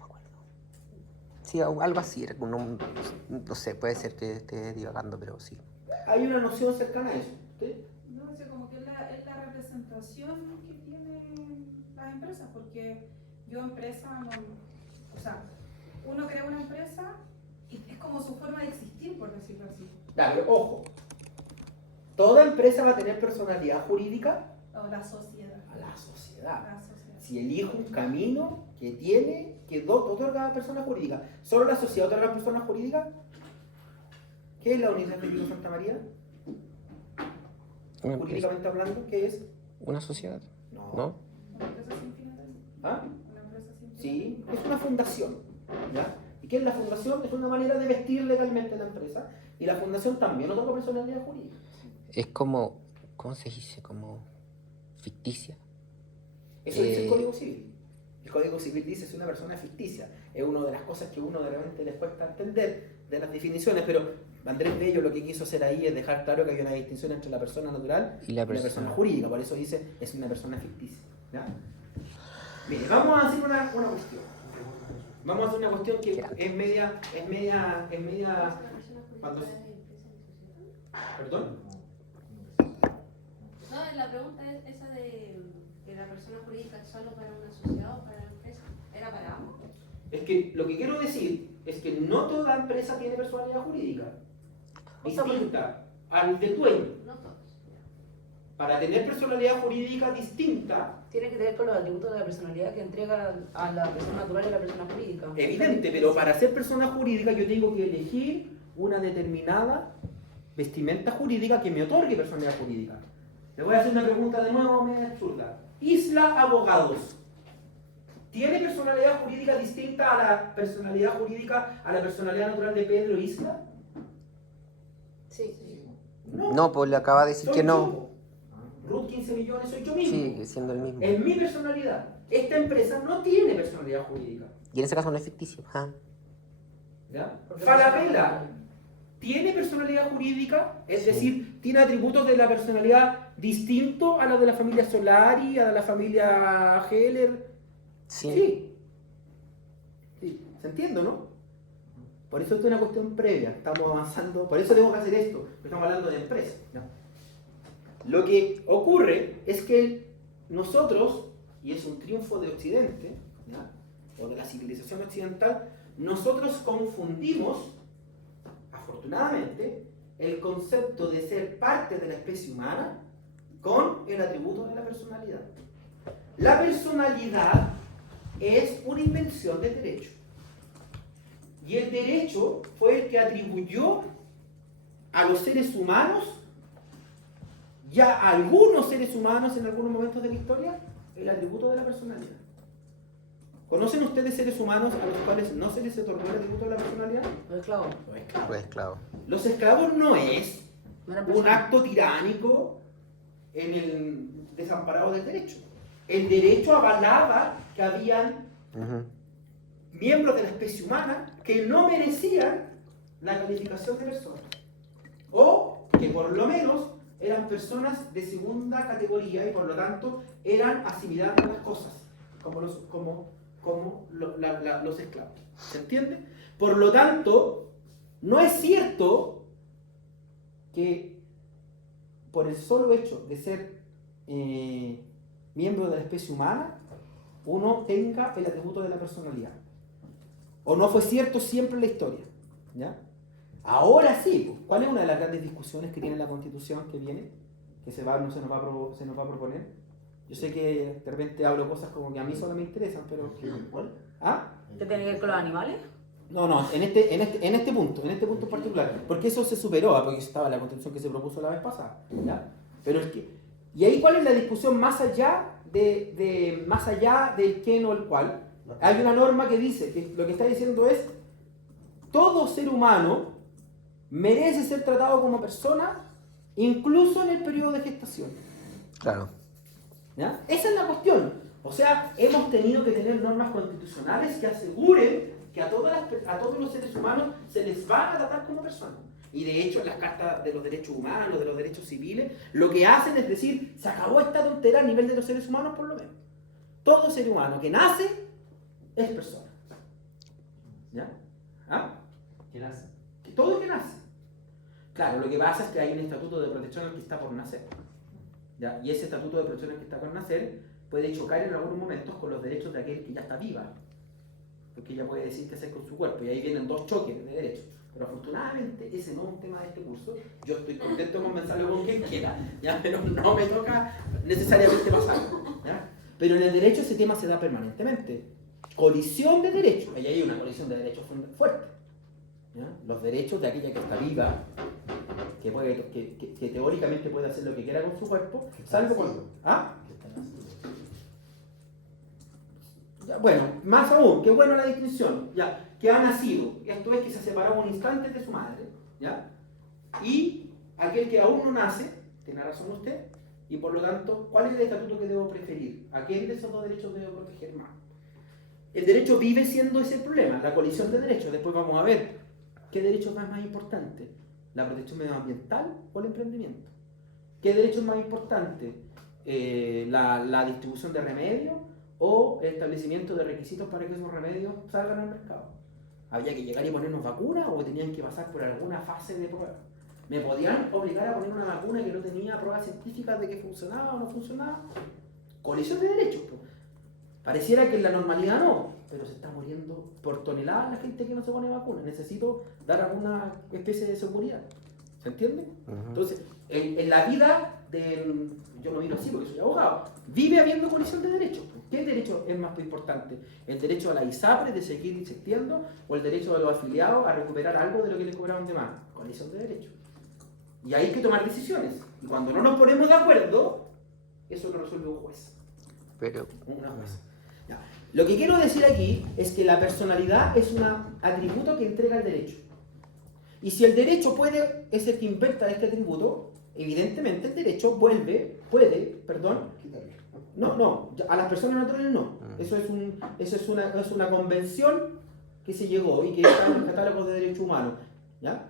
acuerdo. Sí, algo así, era como no sé, puede ser que esté divagando, pero sí. Hay una noción cercana a eso. ¿Sí? No sé, como que es la representación que tienen las empresas, porque yo empresa, no, o sea, uno crea una empresa y es como su forma de existir, por decirlo así. Ya, pero ojo, ¿toda empresa va a tener personalidad jurídica? O la sociedad. A la sociedad. La sociedad. Si elijo un camino que otorga persona jurídica, ¿solo la sociedad otorga persona jurídica? ¿Qué es la Universidad de Vigo Santa María? Una empresa. Jurídicamente hablando, ¿qué es? ¿Una sociedad? No. ¿No? Una empresa sin fines de lucro. ¿Ah? Una empresa sin fines de Sí, es una fundación. ¿Ya? ¿Y qué es la fundación? Es una manera de vestir legalmente la empresa. Y la fundación también otorga personalidad jurídica. Es como, ¿cómo se dice? Como ficticia. Eso dice el Código Civil. El Código Civil dice es una persona ficticia. Es una de las cosas que uno de repente les cuesta entender de las definiciones, pero Andrés Bello lo que quiso hacer ahí es dejar claro que hay una distinción entre la persona natural Y la persona jurídica. Por eso dice es una persona ficticia. ¿Ya? Mire, vamos a hacer una cuestión. Vamos a hacer una cuestión que es media. La persona jurídica cuando- es empresa y sociedad. ¿Perdón? No, la pregunta es esa de que la persona jurídica es solo para una sociedad o para la empresa. ¿Era para ambos? Es que lo que quiero decir es que no toda empresa tiene personalidad jurídica. O sea, Distinta al del dueño. No todos. Para tener personalidad jurídica distinta, Tiene que ver con los atributos de la personalidad que entrega a la persona natural y a la persona jurídica. evidente, pero para ser persona jurídica yo tengo que elegir una determinada vestimenta jurídica que me otorgue personalidad jurídica. Le voy a hacer una pregunta de nuevo, media absurda. Isla Abogados, ¿tiene personalidad jurídica distinta a la personalidad jurídica, a la personalidad natural de Pedro Isla? Sí. No, pues le acaba de decir Soy que no. yo. Ruth 15 millones, soy yo mismo. Sigue siendo el mismo. En mi personalidad. Esta empresa no tiene personalidad jurídica. Y en ese caso no es ficticio. Ah. ¿Ya? Falabella tiene personalidad jurídica, es Sí. decir, tiene atributos de la personalidad distinto a los de la familia Solari, a la familia Heller. Sí. Sí. ¿Se entiende, no? Por eso esto es una cuestión previa, estamos avanzando, por eso tengo que hacer esto, estamos hablando de empresas. ¿Ya? Lo que ocurre es que nosotros, y es un triunfo de Occidente, ¿ya? O de la civilización occidental, nosotros confundimos, afortunadamente, el concepto de ser parte de la especie humana con el atributo de la personalidad. La personalidad es una invención del derecho. Y el derecho fue el que atribuyó a los seres humanos, ya a algunos seres humanos en algunos momentos de la historia, el atributo de la personalidad. ¿Conocen ustedes seres humanos a los cuales no se les otorgó el atributo de la personalidad? Los esclavos. Los esclavos. Pues claro. Los esclavos no es No eran un personas. acto tiránico en el desamparado del derecho. El derecho avalaba que habían Ujú. miembros de la especie humana que no merecían la calificación de personas. O que por lo menos eran personas de segunda categoría y por lo tanto eran asimiladas a las cosas, como los esclavos. ¿Se entiende? Por lo tanto, no es cierto que por el solo hecho de ser miembro de la especie humana, uno tenga el atributo de la personalidad. O no fue cierto siempre en la historia. ¿Ya? Ahora sí, pues, ¿cuál es una de las grandes discusiones que tiene la Constitución que viene? Que se nos va a proponer. Yo sé que de repente hablo cosas como que a mí solo me interesan, pero... ¿Ah? ¿Qué tiene que ver con los animales? No, en este punto en particular, porque eso se superó, porque estaba la Constitución que se propuso la vez pasada, ¿ya? Pero es que, y ahí cuál es la discusión más allá del quién o el cuál. Hay una norma que dice que lo que está diciendo es todo ser humano merece ser tratado como persona, incluso en el periodo de gestación. Claro. ¿Ya? Esa es la cuestión. O sea, hemos tenido que tener normas constitucionales que aseguren que a todos los seres humanos se les va a tratar como personas. Y de hecho, en las cartas de los derechos humanos, de los derechos civiles, lo que hacen es decir, se acabó esta tontera a nivel de los seres humanos por lo menos. Todo ser humano que nace es persona. ¿Ya? ¿Ah? ¿Qué nace? Que todo que nace. Claro, lo que pasa es que hay un estatuto de protección al que está por nacer. ¿Ya? Y ese estatuto de protección al que está por nacer puede chocar en algunos momentos con los derechos de aquel que ya está viva. Porque ella puede decir qué hacer con su cuerpo. Y ahí vienen dos choques de derechos. Pero afortunadamente ese no es un tema de este curso. Yo estoy contento de conversarlo con quien quiera, ¿ya? Pero no me toca necesariamente pasarlo. ¿Ya? Pero en el derecho ese tema se da permanentemente. Colisión de derechos. Ahí hay una colisión de derechos fuerte. ¿Ya? Los derechos de aquella que está viva, que teóricamente puede hacer lo que quiera con su cuerpo, salvo cuando... ¿Ah? Ya, bueno, más aún, qué bueno la distinción, ya, que ha nacido, esto es que se separó un instante de su madre, ¿ya? Y aquel que aún no nace, tiene razón usted, y por lo tanto, ¿cuál es el estatuto que debo preferir? ¿A quién de esos dos derechos debo proteger más? El derecho vive siendo ese problema, la colisión de derechos. Después vamos a ver qué derecho es más importante, la protección medioambiental o el emprendimiento. ¿Qué derecho es más importante? La distribución de remedios o el establecimiento de requisitos para que esos remedios salgan al mercado. ¿Había que llegar y ponernos vacunas o tenían que pasar por alguna fase de prueba? ¿Me podían obligar a poner una vacuna que no tenía pruebas científicas de que funcionaba o no funcionaba? Colisión de derechos. Pues. Pareciera que en la normalidad no, pero se está muriendo por toneladas la gente que no se pone vacuna. Necesito dar alguna especie de seguridad. ¿Se entiende? Entonces, en la vida yo no miro así porque soy abogado, vive habiendo colisión de derechos. ¿Qué derecho es más importante? ¿El derecho a la ISAPRE de seguir insistiendo o el derecho de los afiliados a recuperar algo de lo que les cobraban de más? Colisión de derechos. Y hay que tomar decisiones. Y cuando no nos ponemos de acuerdo, eso lo resuelve un juez. Pero... Una jueza. Ya. Lo que quiero decir aquí es que la personalidad es un atributo que entrega el derecho. Y si el derecho es el que inventa este atributo, evidentemente el derecho puede, no, a las personas naturales no. Eso es una convención que se llegó y que está en el catálogo de derechos humanos, ¿ya?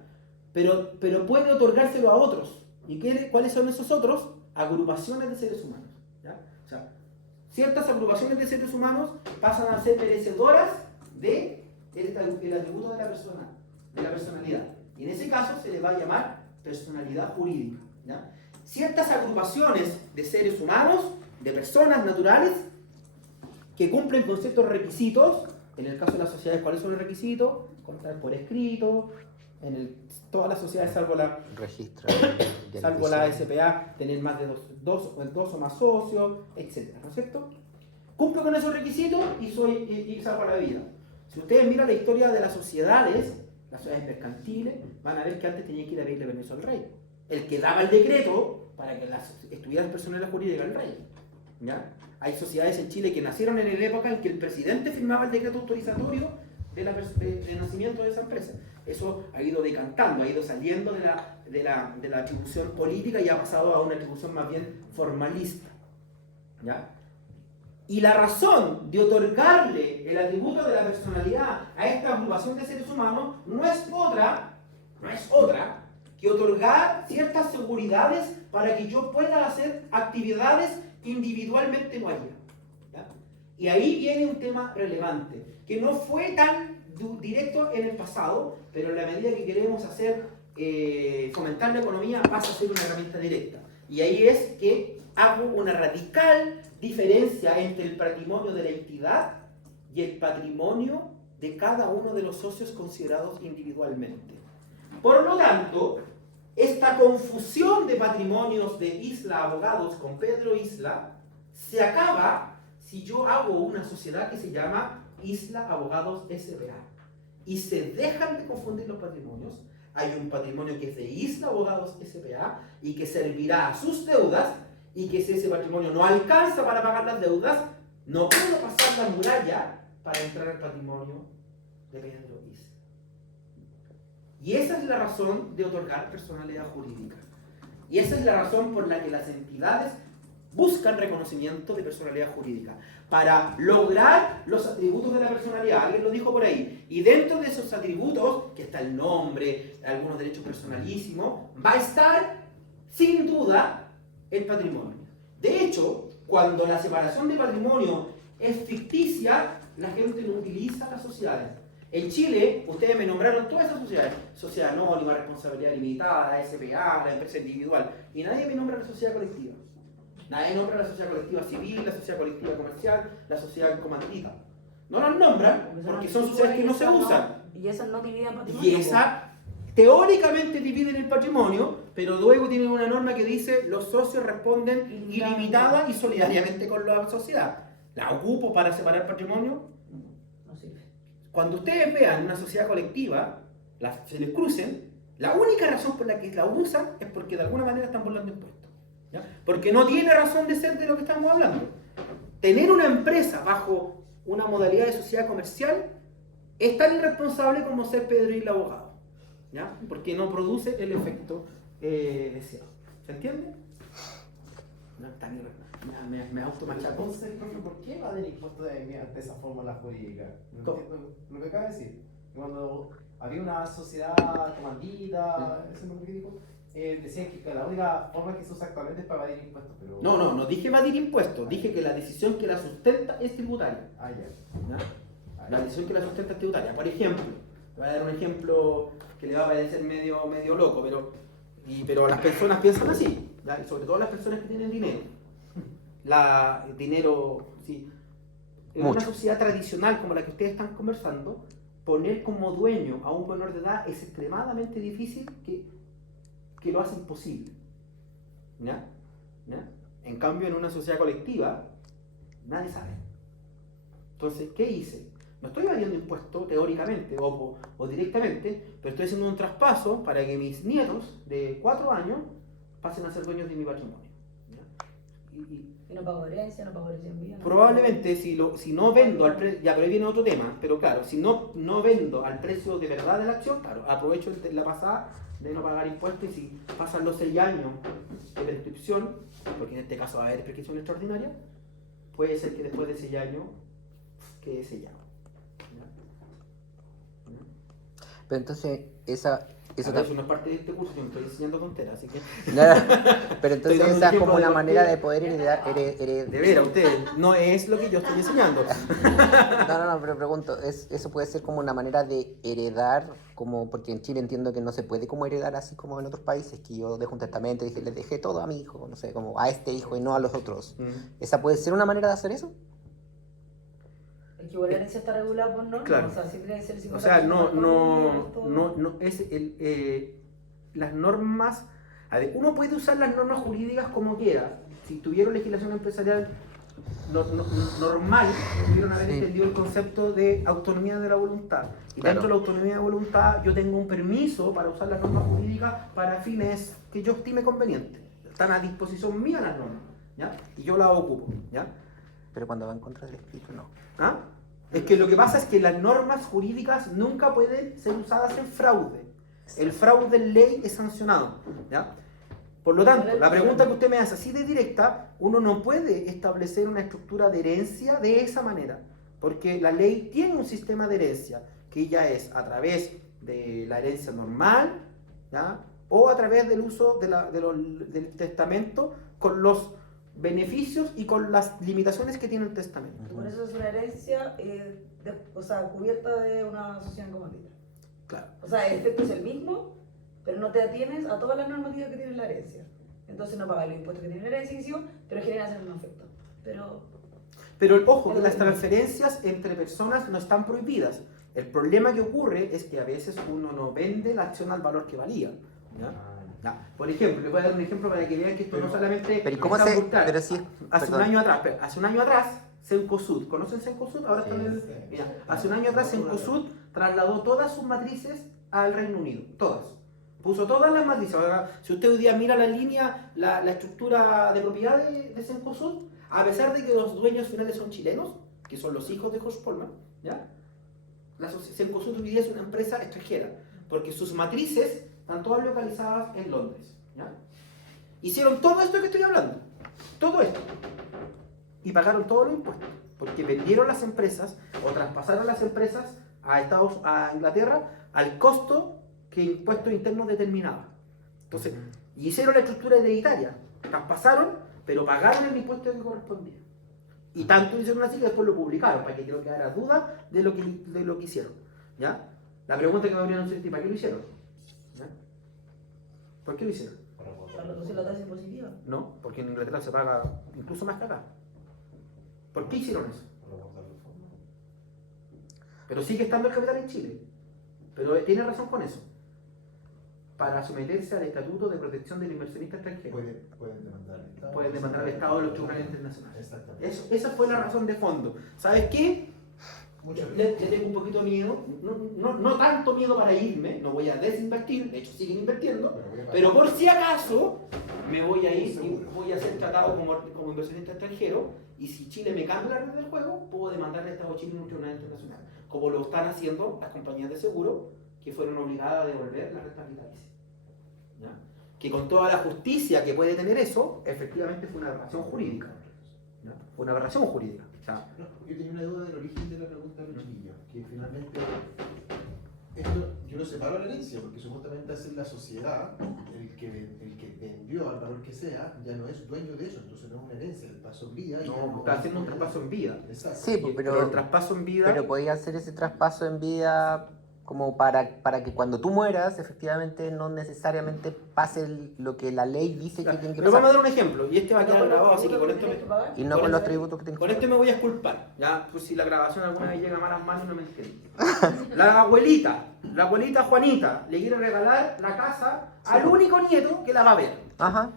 Pero puede otorgárselo a otros. ¿Y cuáles son esos otros? Agrupaciones de seres humanos, ¿ya? O sea, ciertas agrupaciones de seres humanos pasan a ser merecedoras del atributo de la persona, de la personalidad. Y en ese caso se le va a llamar personalidad jurídica, ¿ya? Ciertas agrupaciones de seres humanos, de personas naturales, que cumplen con ciertos requisitos. En el caso de las sociedades, ¿cuáles son los requisitos? Contar por escrito, todas las sociedades salvo la registro salvo la SPA, tener más de dos o más socios, etc. ¿No es cierto? Cumple con esos requisitos y salvo la vida. Si ustedes miran la historia de las sociedades mercantiles, van a ver que antes tenían que ir a pedirle permiso al rey. El que daba el decreto para que estuvieran personas jurídicas al rey. ¿Ya? Hay sociedades en Chile que nacieron en la época en que el presidente firmaba el decreto autorizatorio de nacimiento de esa empresa. Eso ha ido decantando, ha ido saliendo de la atribución política y ha pasado a una atribución más bien formalista. ¿Ya? Y la razón de otorgarle el atributo de la personalidad a esta agrupación de seres humanos no es otra que otorgar ciertas seguridades para que yo pueda hacer actividades que individualmente no haría. ¿Ya? Y ahí viene un tema relevante, que no fue tan directo en el pasado, pero en la medida que queremos fomentar la economía pasa a ser una herramienta directa. Y ahí es que hago una radical diferencia entre el patrimonio de la entidad y el patrimonio de cada uno de los socios considerados individualmente. Por lo tanto, esta confusión de patrimonios de Isla Abogados con Pedro Isla se acaba si yo hago una sociedad que se llama Isla Abogados S.p.A. y se dejan de confundir los patrimonios. Hay un patrimonio que es de Isla Abogados S.p.A. y que servirá a sus deudas, y que si ese patrimonio no alcanza para pagar las deudas, no puedo pasar la muralla para entrar al patrimonio de Pedro Isla. Y esa es la razón de otorgar personalidad jurídica. Y esa es la razón por la que las entidades buscan reconocimiento de personalidad jurídica, para lograr los atributos de la personalidad. Alguien lo dijo por ahí. Y dentro de esos atributos, que está el nombre, algunos derechos personalísimos, va a estar, sin duda, el patrimonio. De hecho, cuando la separación de patrimonio es ficticia, la gente no utiliza las sociedades. En Chile, ustedes me nombraron todas esas sociedades. Sociedad anónima, responsabilidad limitada, SPA, la empresa individual. Y nadie me nombra la sociedad colectiva. Nadie nombra la sociedad colectiva civil, la sociedad colectiva comercial, la sociedad comandita. No las nombran porque son sociedades que no se usan. Y esas no dividen patrimonio. Y esa teóricamente dividen el patrimonio, pero luego tienen una norma que dice los socios responden ilimitada y solidariamente con la sociedad. ¿La ocupo para separar patrimonio? No sirve. Cuando ustedes vean una sociedad colectiva, se les crucen, la única razón por la que la usan es porque de alguna manera están burlando impuestos. ¿Ya? Porque no tiene razón de ser de lo que estamos hablando. Tener una empresa bajo una modalidad de sociedad comercial es tan irresponsable como ser Pedro y el abogado, ¿ya? Porque no produce el efecto deseado. ¿Se entiende? No, tan me automachaco. Entonces, profe, ¿por qué evadir impuestos de esa fórmula jurídica? Lo que acaba de decir, cuando había una sociedad comandita, ese nombre que dijo, decían que la única forma que se usa actualmente es para evadir impuestos, pero... No dije evadir impuestos, dije que la decisión que la sustenta es tributaria. Ah, ya. ¿Ya? La decisión que la sustenta es tributaria. Por ejemplo, te voy a dar un ejemplo que le va a parecer medio loco, pero las personas piensan así, ¿ya? Y sobre todo las personas que tienen dinero. Sí. En una sociedad tradicional como la que ustedes están conversando, poner como dueño a un menor de edad es extremadamente difícil que lo hace imposible. ¿Ya? ¿Ya? En cambio, en una sociedad colectiva, nadie sabe. Entonces, ¿qué hice? No estoy evadiendo impuestos teóricamente o directamente, pero estoy haciendo un traspaso para que mis nietos de 4 años pasen a ser dueños de mi patrimonio. ¿Ya? Y no pago herencia, no pago herencia en vida. Probablemente si no vendo al precio, ya, pero ahí viene otro tema, pero claro, si no vendo al precio de verdad de la acción, claro, aprovecho la pasada de no pagar impuestos y si pasan los 6 años de prescripción, porque en este caso va a haber prescripción extraordinaria, puede ser que después de 6 años quede sellado. ¿Ya? Pero entonces, eso Eso no es parte de este curso, yo me estoy enseñando tonteras, así que... Pero entonces dando un esa es ejemplo como de una por manera qué- de poder heredar... De veras, ustedes, no es lo que yo estoy enseñando. No, pero pregunto, ¿eso puede ser como una manera de heredar, como porque en Chile entiendo que no se puede como heredar así como en otros países, que yo dejo un testamento y dije, les dejé todo a mi hijo, no sé, como a este hijo y no a los otros. ¿Esa puede ser una manera de hacer eso? Es que igual la herencia está regulada por normas. Claro. O sea, si tiene que ser 50%. O sea, no, las normas, a ver, uno puede usar las normas jurídicas como quiera. Si tuvieron legislación empresarial normal, pudieron haber entendido el concepto de autonomía de la voluntad. Y Claro. dentro de la autonomía de voluntad yo tengo un permiso para usar las normas jurídicas para fines que yo estime convenientes. Están a disposición mía las normas, ¿ya? Y yo las ocupo, ¿ya? Pero cuando va en contra del espíritu, no. ¿Ah? Es que lo que pasa es que las normas jurídicas nunca pueden ser usadas en fraude. El fraude en ley es sancionado, ¿ya? Por lo tanto, la pregunta que usted me hace así de directa, uno no puede establecer una estructura de herencia de esa manera, porque la ley tiene un sistema de herencia, que ya es a través de la herencia normal, ¿ya? O a través del uso del testamento con los beneficios y con las limitaciones que tiene el testamento. y por eso es una herencia, cubierta de una sociedad comandita. Claro. O sea, el efecto es el mismo, pero no te atienes a todas las normativas que tiene la herencia. Entonces no pagas los impuestos que tiene la herencia, pero generas el mismo efecto. Pero ojo, que las transferencias entre personas no están prohibidas. El problema que ocurre es que a veces uno no vende la acción al valor que valía. ¿Ya? ¿Ya? Por ejemplo, les voy a dar un ejemplo para que vean que esto no solamente Pero ¿y cómo está se...? brutal. Pero sí, Hace un perdón. año atrás, Cencosud, ¿conocen Cencosud? Ahora están en el... Sí. Mira, hace un año atrás Cencosud trasladó todas sus matrices al Reino Unido, todas. Puso todas las matrices. Ahora, si usted hoy día mira la línea, la estructura de propiedad de Cencosud, a pesar de que los dueños finales son chilenos, que son los hijos de Jorge Polman, ¿ya? Cencosud hoy día es una empresa extranjera, porque sus matrices están todas localizadas en Londres, ¿ya? Hicieron todo esto que estoy hablando, todo esto, y pagaron todos los impuestos, porque vendieron las empresas o traspasaron las empresas a Inglaterra al costo que el impuesto interno determinaba. Entonces, hicieron la estructura hereditaria, traspasaron, pero pagaron el impuesto que correspondía. Y tanto hicieron así que después lo publicaron, para que no quedara duda de lo que hicieron. ¿Ya? La pregunta que me habrían hecho es, ¿para qué lo hicieron? ¿Ya? ¿Por qué lo hicieron? Para reducir la tasa impositiva. No, porque en Inglaterra se paga incluso más que acá. ¿Por qué hicieron eso? Pero sigue estando el capital en Chile. Pero tiene razón con eso. Para someterse al Estatuto de Protección del Inversionista Extranjero. Pueden demandar al Estado. Pueden demandar al Estado de los tribunales internacionales. Exactamente. Esa fue la razón de fondo. ¿Sabes qué? Mucho Le tengo un poquito de miedo, no tanto miedo para irme, no voy a desinvertir, de hecho siguen invirtiendo, pero por si acaso me voy a ir y voy a ser tratado como inversionista extranjero, y si Chile me cambia la regla del juego, puedo demandar al Estado de Chile en un tribunal internacional, como lo están haciendo las compañías de seguro que fueron obligadas a devolver la renta vitalicia. ¿Ya? Que con toda la justicia que puede tener eso, efectivamente fue una aberración jurídica. ¿Ya? Fue una aberración jurídica. O sea, No, yo tenía una duda del origen de la pregunta de los chiquillos, que finalmente esto yo lo separo a la herencia, porque supuestamente es la sociedad, el que vendió al valor que sea, ya no es dueño de eso, entonces no es una herencia, el paso en vida. no, está haciendo un traspaso en vida. Exacto. Sí, pues, Pero el traspaso en vida. pero podía hacer ese traspaso en vida como para que cuando tú mueras, efectivamente, no necesariamente pase lo que la ley dice que tiene que Pero vamos a pasar. dar un ejemplo, y este va a quedar grabado, así que con esto Y no con los tributos que tengo con que este me voy a exculpar, ya, pues si la grabación alguna vez llega a malas manos no me entiende. La abuelita Juanita, le quiere regalar la casa al único nieto que la va a ver, Ajá,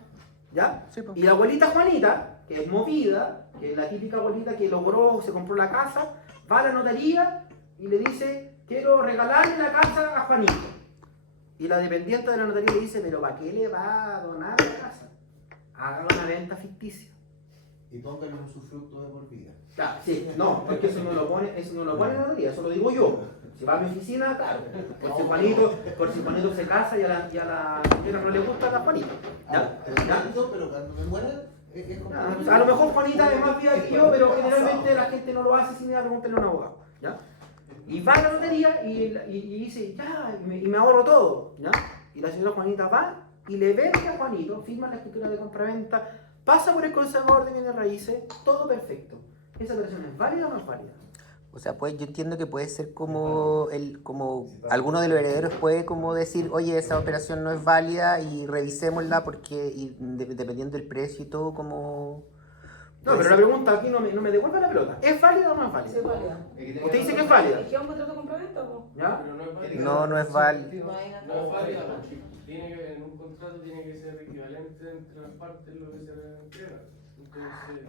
¿ya? sí, pues. Y la abuelita Juanita, que es movida, que es la típica abuelita que logró, se compró la casa, va a la notaría y le dice, quiero regalarle la casa a Juanito. Y la dependiente de la notaría le dice, pero ¿para qué le va a donar la casa? Haga una venta ficticia. Y póngale un usufructo de por vida. Claro, sí, no, porque eso no lo pone en la notaría, eso lo digo yo. Si va a mi oficina, claro, por si Juanito se casa y a la señora no le gusta a Juanita. ¿Ya? ¿Ya? Pero cuando me muera, es como... A lo mejor Juanita es más viva que yo, pero generalmente la gente no lo hace sin ir a preguntarle a un abogado. ¿Ya? Y va a la lotería y dice, ya, y me ahorro todo. ¿Ya? Y la señora Juanita va y le vende a Juanito, firma la escritura de compraventa, pasa por el conservador de bienes raíces, todo perfecto. ¿Esa operación es válida o no es válida? O sea, pues yo entiendo que puede ser como alguno de los herederos puede como decir, oye, esa operación no es válida y revisémosla porque dependiendo del precio y todo como... No, pero la pregunta aquí no me devuelve la pelota. ¿Es válida o no es válida? Sí, es válida. Usted dice que es válida. ¿Es que un contrato de compraventa o ¿Ya? Pero no es válida. No es válida. No es válida. Tiene que, en un contrato tiene que ser equivalente entre las partes lo que se entrega. Entonces,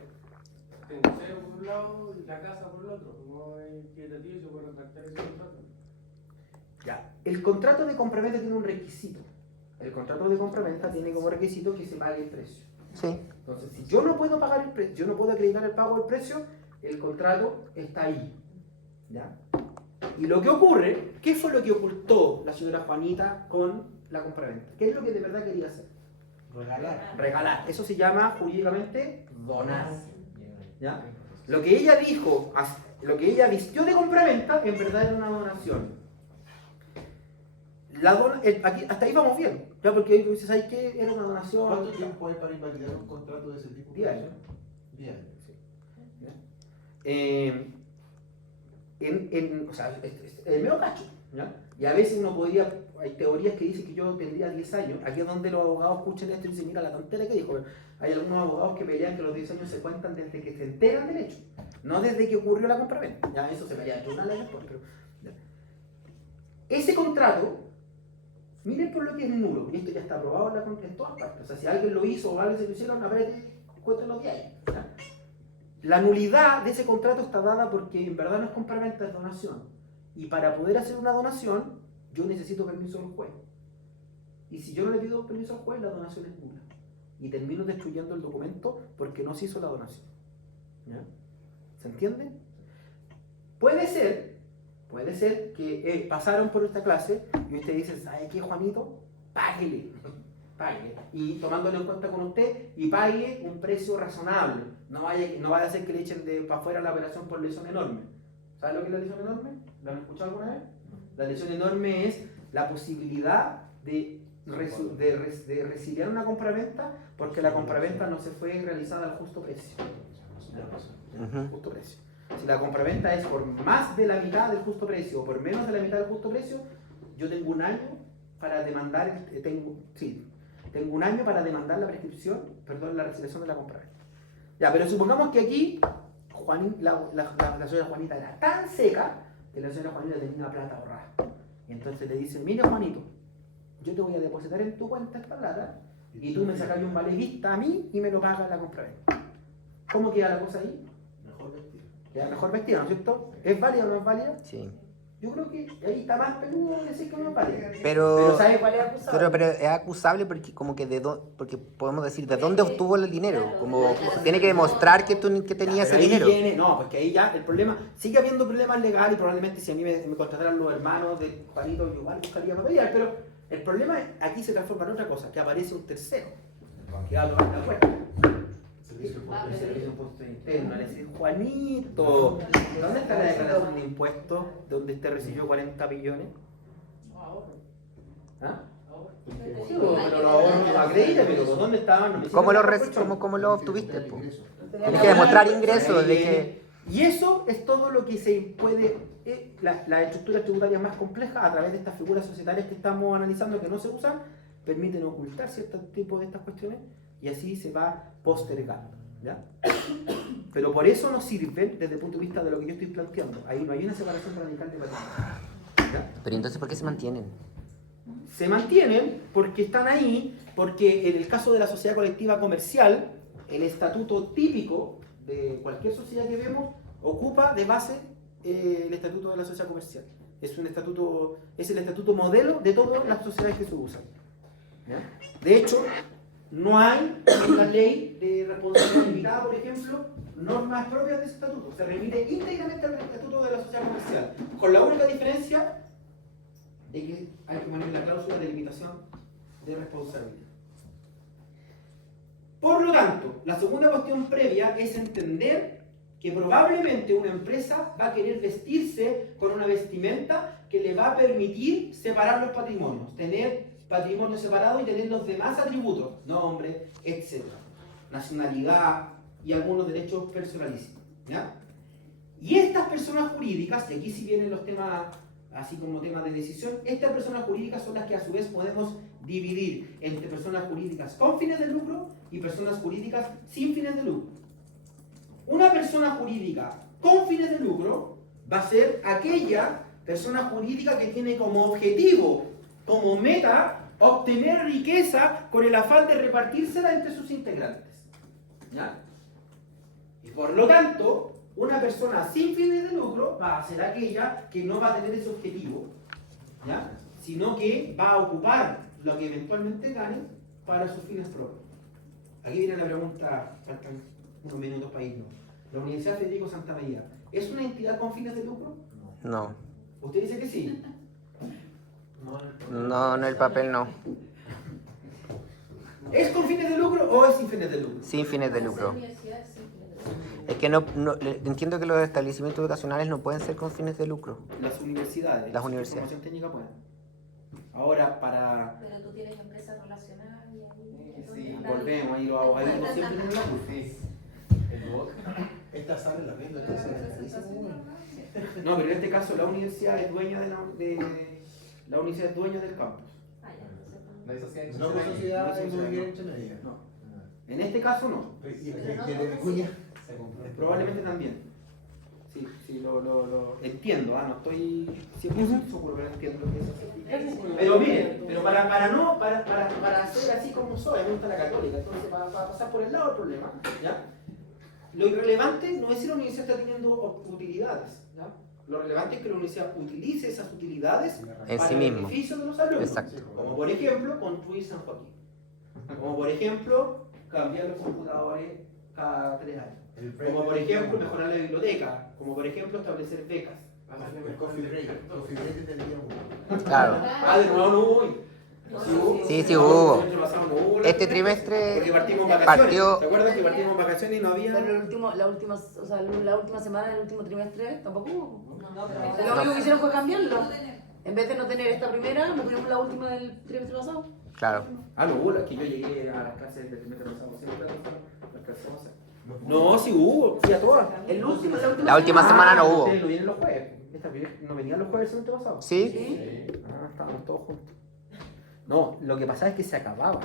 tengo cero por un lado y la casa por el otro. No es equitativo y se puede retractar ese contrato. Ya. El contrato de compraventa tiene un requisito. El contrato de compraventa tiene como requisito que se pague el precio. Sí. Entonces, si yo no puedo pagar el precio, yo no puedo acreditar el pago del precio, el contrato está ahí. ¿Ya? Y lo que ocurre, ¿qué fue lo que ocultó la señora Juanita con la compraventa? ¿Qué es lo que de verdad quería hacer? Regalar. Eso se llama jurídicamente donar. ¿Ya? Lo que ella dijo, lo que ella vistió de compraventa, en verdad era una donación. Aquí, hasta ahí vamos bien, ¿ya? Porque tú dices, ¿sabes qué? Era una donación. ¿Cuánto tiempo hay para invalidar un contrato de ese tipo? 10 años. 10 años. O sea, es el medio cacho, ¿ya? Y a veces uno podría, hay teorías que dicen que yo tendría 10 años. Aquí es donde los abogados escuchan esto y dicen, mira la tontera que dijo. Hay algunos abogados que pelean que los 10 años se cuentan desde que se enteran del hecho, no desde que ocurrió la compraventa. Ya eso se pelea en tribunales después, pero ya. Ese contrato, miren por lo que es nulo, y esto ya está aprobado en todas partes. O sea, si alguien lo hizo o alguien se lo hicieron, a ver, cuenten los 10 años. ¿Ya? La nulidad de ese contrato está dada porque en verdad no es compraventa, es donación. Y para poder hacer una donación, yo necesito permiso del juez. Y si yo no le pido permiso al juez, la donación es nula. Y termino destruyendo el documento porque no se hizo la donación. ¿Ya? ¿Se entiende? Puede ser que pasaron por esta clase y usted dice, ¿sabe qué, Juanito? Páguele. Pague. Y tomándolo en cuenta con usted y pague un precio razonable. No vaya a ser que le echen para afuera la operación por lesión enorme. ¿Sabe lo que es la lesión enorme? ¿La han escuchado alguna vez? La lesión enorme es la posibilidad de resiliar una compraventa porque la compraventa no se fue realizada al justo precio. Justo precio. Si la compraventa es por más de la mitad del justo precio o por menos de la mitad del justo precio, yo tengo un año para demandar, tengo un año para demandar la prescripción, la resiliación de la compraventa. Ya, pero supongamos que aquí la señora Juanita era tan seca que la señora Juanita tenía una plata ahorrada. Y entonces le dicen, mira Juanito, yo te voy a depositar en tu cuenta esta plata y tú me sacas un vale vista a mí y me lo pagas la compraventa. ¿Cómo queda la cosa ahí? Mejor vestido. Queda mejor vestida, ¿no es cierto? ¿Es válida o no es válida? Sí. Yo creo que ahí está más peludo decir que no es válida. Pero, ¿sabes? Igual es acusable. pero es acusable porque como que porque podemos decir de dónde obtuvo el dinero. Como tiene que demostrar que tenía ese Pero ahí dinero. viene, no, porque ahí ya el problema, sigue habiendo problemas legales y probablemente si a mí me contrataran los hermanos de Juanito, yo igual buscaría material, pero el problema aquí se transforma en otra cosa, que aparece un tercero, que habla de la puerta. Servicio por El servicio de impuestos internos, le decís, Juanito, ¿dónde está la declaración de impuestos donde usted recibió 40 billones? ¿Ah? Sí, pero lo ahorro, acredítamelo, ¿dónde estaban? No me ¿Cómo lo, hicieron la cómo lo obtuviste? Po? ingreso. Tienes que demostrar ingresos Ahí de viene. que... Y eso es todo lo que se puede, las estructuras tributarias más complejas a través de estas figuras societarias que estamos analizando que no se usan, permiten ocultar cierto tipo de estas cuestiones y así se va postergando. ¿Ya? Pero por eso nos sirve desde el punto de vista de lo que yo estoy planteando. Ahí no hay una separación radical de patrimonio. ¿Ya? Pero entonces, ¿por qué se mantienen? Se mantienen porque están ahí, porque en el caso de la sociedad colectiva comercial, el estatuto típico de cualquier sociedad que vemos ocupa de base el estatuto de la sociedad comercial. Es el estatuto modelo de todas las sociedades que se usan. ¿Ya? De hecho, no hay en la ley de responsabilidad limitada, por ejemplo, normas propias de ese estatuto. Se remite íntegramente al estatuto de la sociedad comercial, con la única diferencia de que hay que poner la cláusula de limitación de responsabilidad. Por lo tanto, la segunda cuestión previa es entender que probablemente una empresa va a querer vestirse con una vestimenta que le va a permitir separar los patrimonios, tener patrimonio separado y tener los demás atributos, nombre, etc., nacionalidad y algunos derechos personalísimos. ¿Ya? Y estas personas jurídicas, y aquí sí vienen los temas, así como temas de decisión, estas personas jurídicas son las que a su vez podemos dividir entre personas jurídicas con fines de lucro y personas jurídicas sin fines de lucro. Una persona jurídica con fines de lucro va a ser aquella persona jurídica que tiene como objetivo, como meta, obtener riqueza con el afán de repartírsela entre sus integrantes. ¿Ya? Y por lo tanto, una persona sin fines de lucro va a ser aquella que no va a tener ese objetivo, ¿ya? Sino que va a ocupar lo que eventualmente gane para sus fines propios. Aquí viene la pregunta, faltan unos minutos para irnos. ¿La Universidad Federico Santa María es una entidad con fines de lucro? No. ¿Usted dice que sí? No, el papel no. ¿Es con fines de lucro o es sin fines de lucro? Sin fines de lucro. Universidad sin fines de lucro. Es que entiendo que los establecimientos educacionales no pueden ser con fines de lucro. Las universidades. Las universidades. Formación técnica pueden. Ahora, para... Pero tú tienes empresas relacionadas y ahí... Sí, Volvemos, ahí no siempre en la luz. Sí. El bot. Esta sale la rienda, esta sale carísimo, weón. No, pero en este caso la universidad es dueña la universidad es dueña del campus. Ah, ya, entonces, No hay sociedad No con sociedad No, de sociedad, movilidad no. entre medias. No. En este caso no. Y de Vicuña. Se compró. Probablemente también. Sí, lo entiendo, no estoy 100% seguro, pero entiendo lo que es así. Pero miren, pero para hacer así como soy, me gusta la católica, entonces para pasar por el lado del problema, ¿ya? Lo irrelevante no es si la universidad está teniendo utilidades, ¿ya? Lo relevante es que la universidad utilice esas utilidades En para sí el mismo. beneficio de los alumnos. Exacto. Como por ejemplo, construir San Joaquín. Como por ejemplo, cambiar los computadores cada 3 años. Como por ejemplo, mejorar la biblioteca. Como por ejemplo, establecer becas. El coffee break. Coffee break tendría uno. Claro. Ah, de nuevo no hubo. Sí, hubo. El semestre pasado no hubo. Este trimestre Porque partimos en vacaciones. partió... ¿Te acuerdas que partimos en vacaciones y no había? Pero la última semana del último trimestre tampoco hubo. No, pero Lo único que hicieron fue cambiarlo. En vez de no tener esta primera, nos ponemos la última del trimestre pasado. Claro. Ah, no hubo, que yo llegué a las clases del trimestre pasado. Siempre las alcanzamos a hacer. No, sí hubo, sí a todas. La última semana no hubo. Ustedes no vienen los jueves. ¿No venían los jueves el semestre pasado? ¿Sí? Ah, estábamos todos juntos. No, lo que pasaba es que se acababa.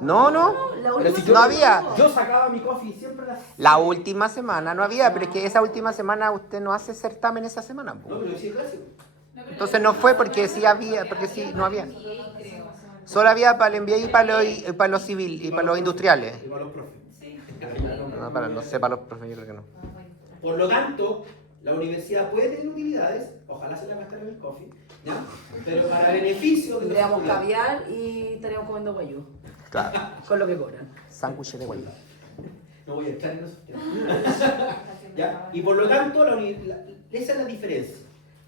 No, no. Pero si No había. Yo sacaba mi coffee siempre a las... La última semana no había, pero es que esa última semana usted no hace certamen esa semana. po. No, pero yo sí clásico. Entonces no fue porque sí había, porque sí no había. Solo había para el MBA y para lo civil y para los industriales. Y para los profes. Sí. No sé, para los profes yo creo que no. Por lo tanto, la universidad puede tener utilidades, ojalá se la gasten en el coffee, ¿ya? Pero para beneficio de los Tendríamos estudiantes. caviar y estaríamos comiendo guayú. Claro. Con lo que cobran. Sándwiches de guayú. No voy a entrar en esos temas. ¿Ya? Y por lo tanto, esa es la diferencia.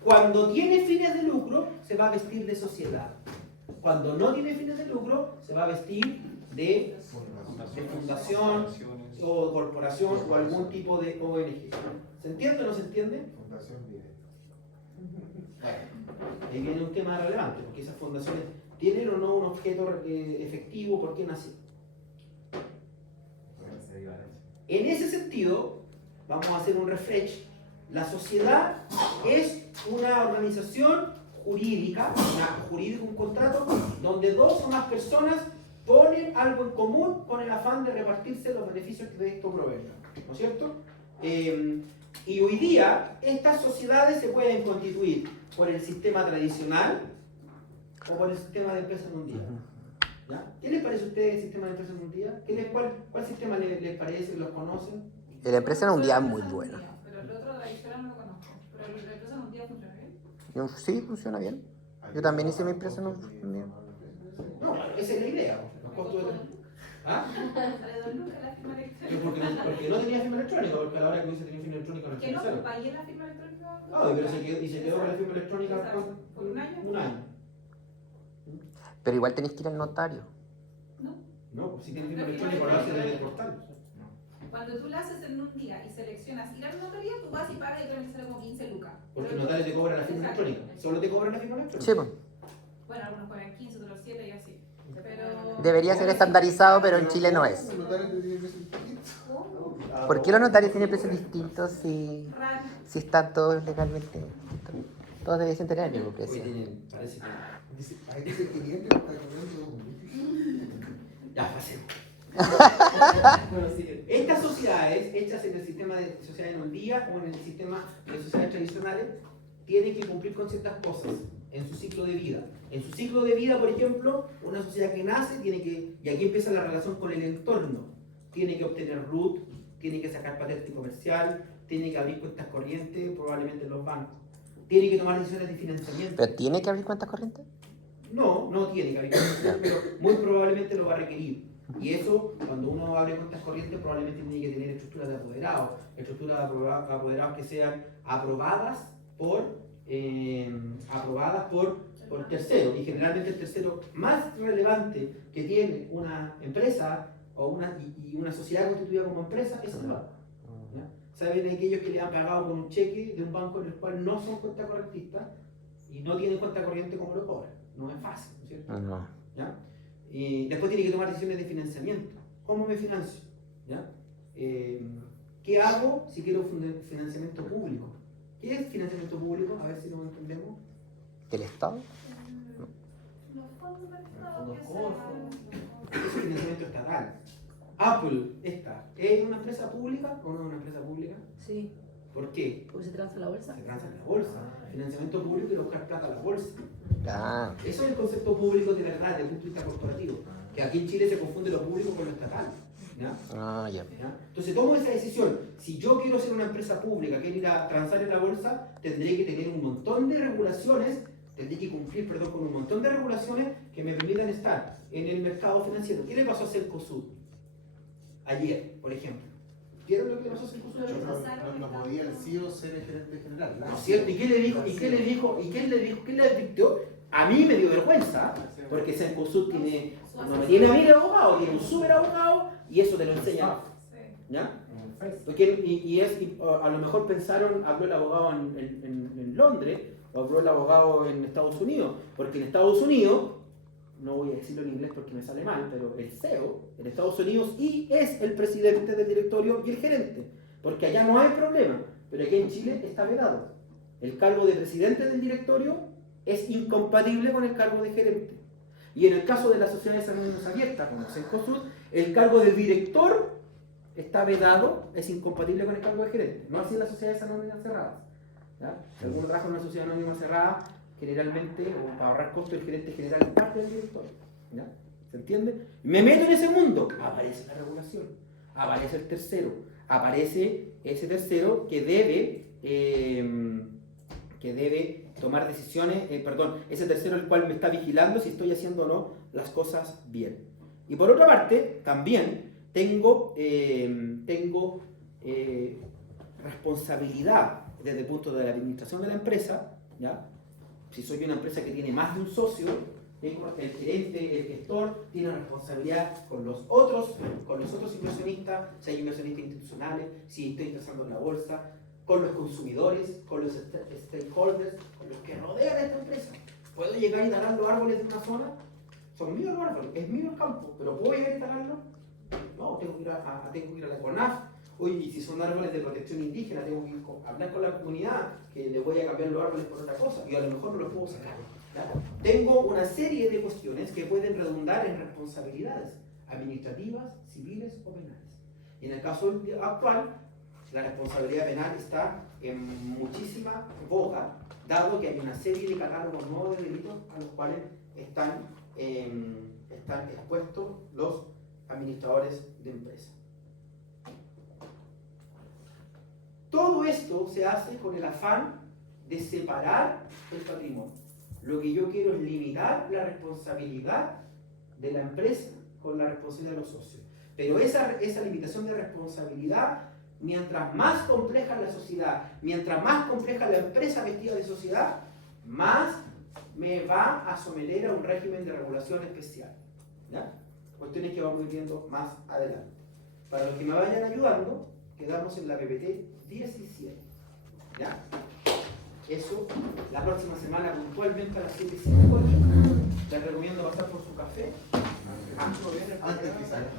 Cuando tiene fines de lucro, se va a vestir de sociedad. Cuando no tiene fines de lucro, se va a vestir de fundación o corporación o algún tipo de ONG. ¿Se entiende o no se entiende? Fundación Vive. Bueno, ahí viene un tema relevante, porque esas fundaciones tienen o no un objeto efectivo, ¿por qué nació? En ese sentido, vamos a hacer un refresh. La sociedad es una organización jurídica, un contrato, donde dos o más personas ponen algo en común con el afán de repartirse los beneficios que de esto provengan, ¿no es cierto? Y hoy día estas sociedades se pueden constituir por el sistema tradicional o por el sistema de empresas en un día. ¿Ya? ¿Qué les parece a ustedes el sistema de empresas en un día? ¿Cuál sistema les parece? ¿Los conocen? La empresa en un día es muy buena. Pero el otro de la historia no lo conozco. Pero la empresa en un día funciona bien. Sí, funciona bien. Yo también hice mi empresa en un día. No, esa es la idea. Los costos de... ¿Ah? Sale 2 lucas la firma electrónica. Porque no tenía firma electrónica, porque a la hora que hubiese tenido firma electrónica no Que no, financiaron. pagué la firma electrónica. Ah, pero se quedó con la firma electrónica ¿Por un año? un año. Pero igual tenéis que ir al notario. No. No, pues si tiene firma electrónica lo hace desde el portal. Cuando tú la haces en un día y seleccionas ir a la notaría, tú vas y pagas y te sale como 15 lucas. Porque el notario te cobra la firma Exacto. electrónica. Solo te cobran la firma Sí, electrónica. pues. Bueno, algunos cobran 15, otros 7 y así. Pero... Debería ser estandarizado, pero en Chile no es. ¿Por qué los notarios tienen precios distintos si están todos legalmente? Todos deberían tener el mismo Porque precio. parece que... Ahí dice que bien que está comiendo. Ya, pasemos. Bueno, sí, estas sociedades, hechas en el sistema de sociedades en un día o en el sistema de sociedades tradicionales, tienen que cumplir con ciertas cosas en su ciclo de vida. En su ciclo de vida, por ejemplo, una sociedad que nace tiene que, y aquí empieza la relación con el entorno, tiene que obtener RUT, tiene que sacar patente comercial, tiene que abrir cuentas corrientes, probablemente en los bancos, tiene que tomar decisiones de financiamiento. ¿Pero tiene que abrir cuentas corrientes? No, no tiene que abrir cuentas corrientes, pero muy probablemente lo va a requerir. Y eso, cuando uno abre cuentas corrientes, probablemente tiene que tener estructuras de apoderados que sean aprobadas por terceros. Y generalmente el tercero más relevante que tiene una empresa o una sociedad constituida como empresa es el banco. ¿Ya? Saben aquellos que le han pagado con un cheque de un banco en el cual no son cuenta correntistas y no tienen cuenta corriente como lo cobran. No es fácil, ¿no es cierto? No. ¿Ya? Y después tiene que tomar decisiones de financiamiento. ¿Cómo me financio? ¿Ya? ¿Qué hago si quiero financiamiento público? ¿Qué es financiamiento público? A ver si lo entendemos. ¿Del Estado? Los fondos del Estado Fondos que Corfo. Es financiamiento estatal. Apple, ¿es una empresa pública o no es una empresa pública? Sí, ¿Por qué? porque se transa la bolsa. Se transa en la bolsa. Financiamiento público y buscar plata a la bolsa. Ah, Eso es el concepto público de verdad, desde el punto de vista corporativo. Que aquí en Chile se confunde lo público con lo estatal. ¿Ya? ya. ¿Ya? Entonces tomo esa decisión. Si yo quiero ser una empresa pública, quiero ir a transar en la bolsa, tendré que tener un montón de regulaciones, tendré que cumplir, con un montón de regulaciones que me permitan estar en el mercado financiero. ¿Qué le pasó a Cencosud ayer, por ejemplo? ¿Vieron lo que le pasó a Cencosud ayer? No podía el CEO ser el gerente general. ¿No es cierto? ¿Y qué le dijo? ¿Y qué le dijo? ¿Y qué le dijo? ¿Qué le advirtió? A mí me dio vergüenza, porque Cencosud no me tiene a mí de abogado, tiene un súper abogado y eso te lo enseña. ¿Ya? Porque, a lo mejor pensaron, habló el abogado en Londres o habló el abogado en Estados Unidos, porque en Estados Unidos no voy a decirlo en inglés porque me sale mal, pero el CEO en Estados Unidos y es el presidente del directorio y el gerente, porque allá no hay problema, pero aquí en Chile está vedado. El cargo de presidente del directorio es incompatible con el cargo de gerente. Y en el caso de las sociedades anónimas abiertas, como Cencosud, el cargo de director está vedado, es incompatible con el cargo de gerente. No así en las sociedades anónimas cerradas. ¿Ya? Si alguno trabaja en una sociedad anónima cerrada, generalmente, o para ahorrar costos, el gerente general es parte del directorio. ¿Ya? ¿Se entiende? Me meto en ese mundo, aparece la regulación, aparece el tercero, aparece ese tercero que debe tomar decisiones, ese tercero el cual me está vigilando si estoy haciendo o no las cosas bien. Y por otra parte, también tengo responsabilidad desde el punto de la administración de la empresa, ¿ya? Si soy una empresa que tiene más de un socio, tengo el gerente, el gestor, tiene responsabilidad con los otros inversionistas, si hay inversionistas institucionales, si estoy interesando en la bolsa, con los consumidores, con los stakeholders, con los que rodean a esta empresa. ¿Puedo llegar y talar los árboles de una zona? Son míos los árboles, es mío el campo, pero ¿puedo llegar y talarlos? No, tengo que ir a la CONAF. Oye, y si son árboles de protección indígena, tengo que ir hablar con la comunidad, que le voy a cambiar los árboles por otra cosa, y a lo mejor no los puedo sacar. ¿Ya? Tengo una serie de cuestiones que pueden redundar en responsabilidades administrativas, civiles o penales. Y en el caso actual, la responsabilidad penal está en muchísima boga, dado que hay una serie de catálogos nuevos de delitos a los cuales están expuestos los administradores de empresas. Todo esto se hace con el afán de separar el patrimonio. Lo que yo quiero es limitar la responsabilidad de la empresa con la responsabilidad de los socios. Pero esa limitación de responsabilidad, mientras más compleja la sociedad, mientras más compleja la empresa vestida de sociedad, más me va a someter a un régimen de regulación especial. ¿Ya? Cuestiones que vamos a ir viendo más adelante. Para los que me vayan ayudando, quedamos en la PPT 17. ¿Ya? Eso, la próxima semana puntualmente a las 7:05. Les recomiendo pasar por su café. Antes que salga.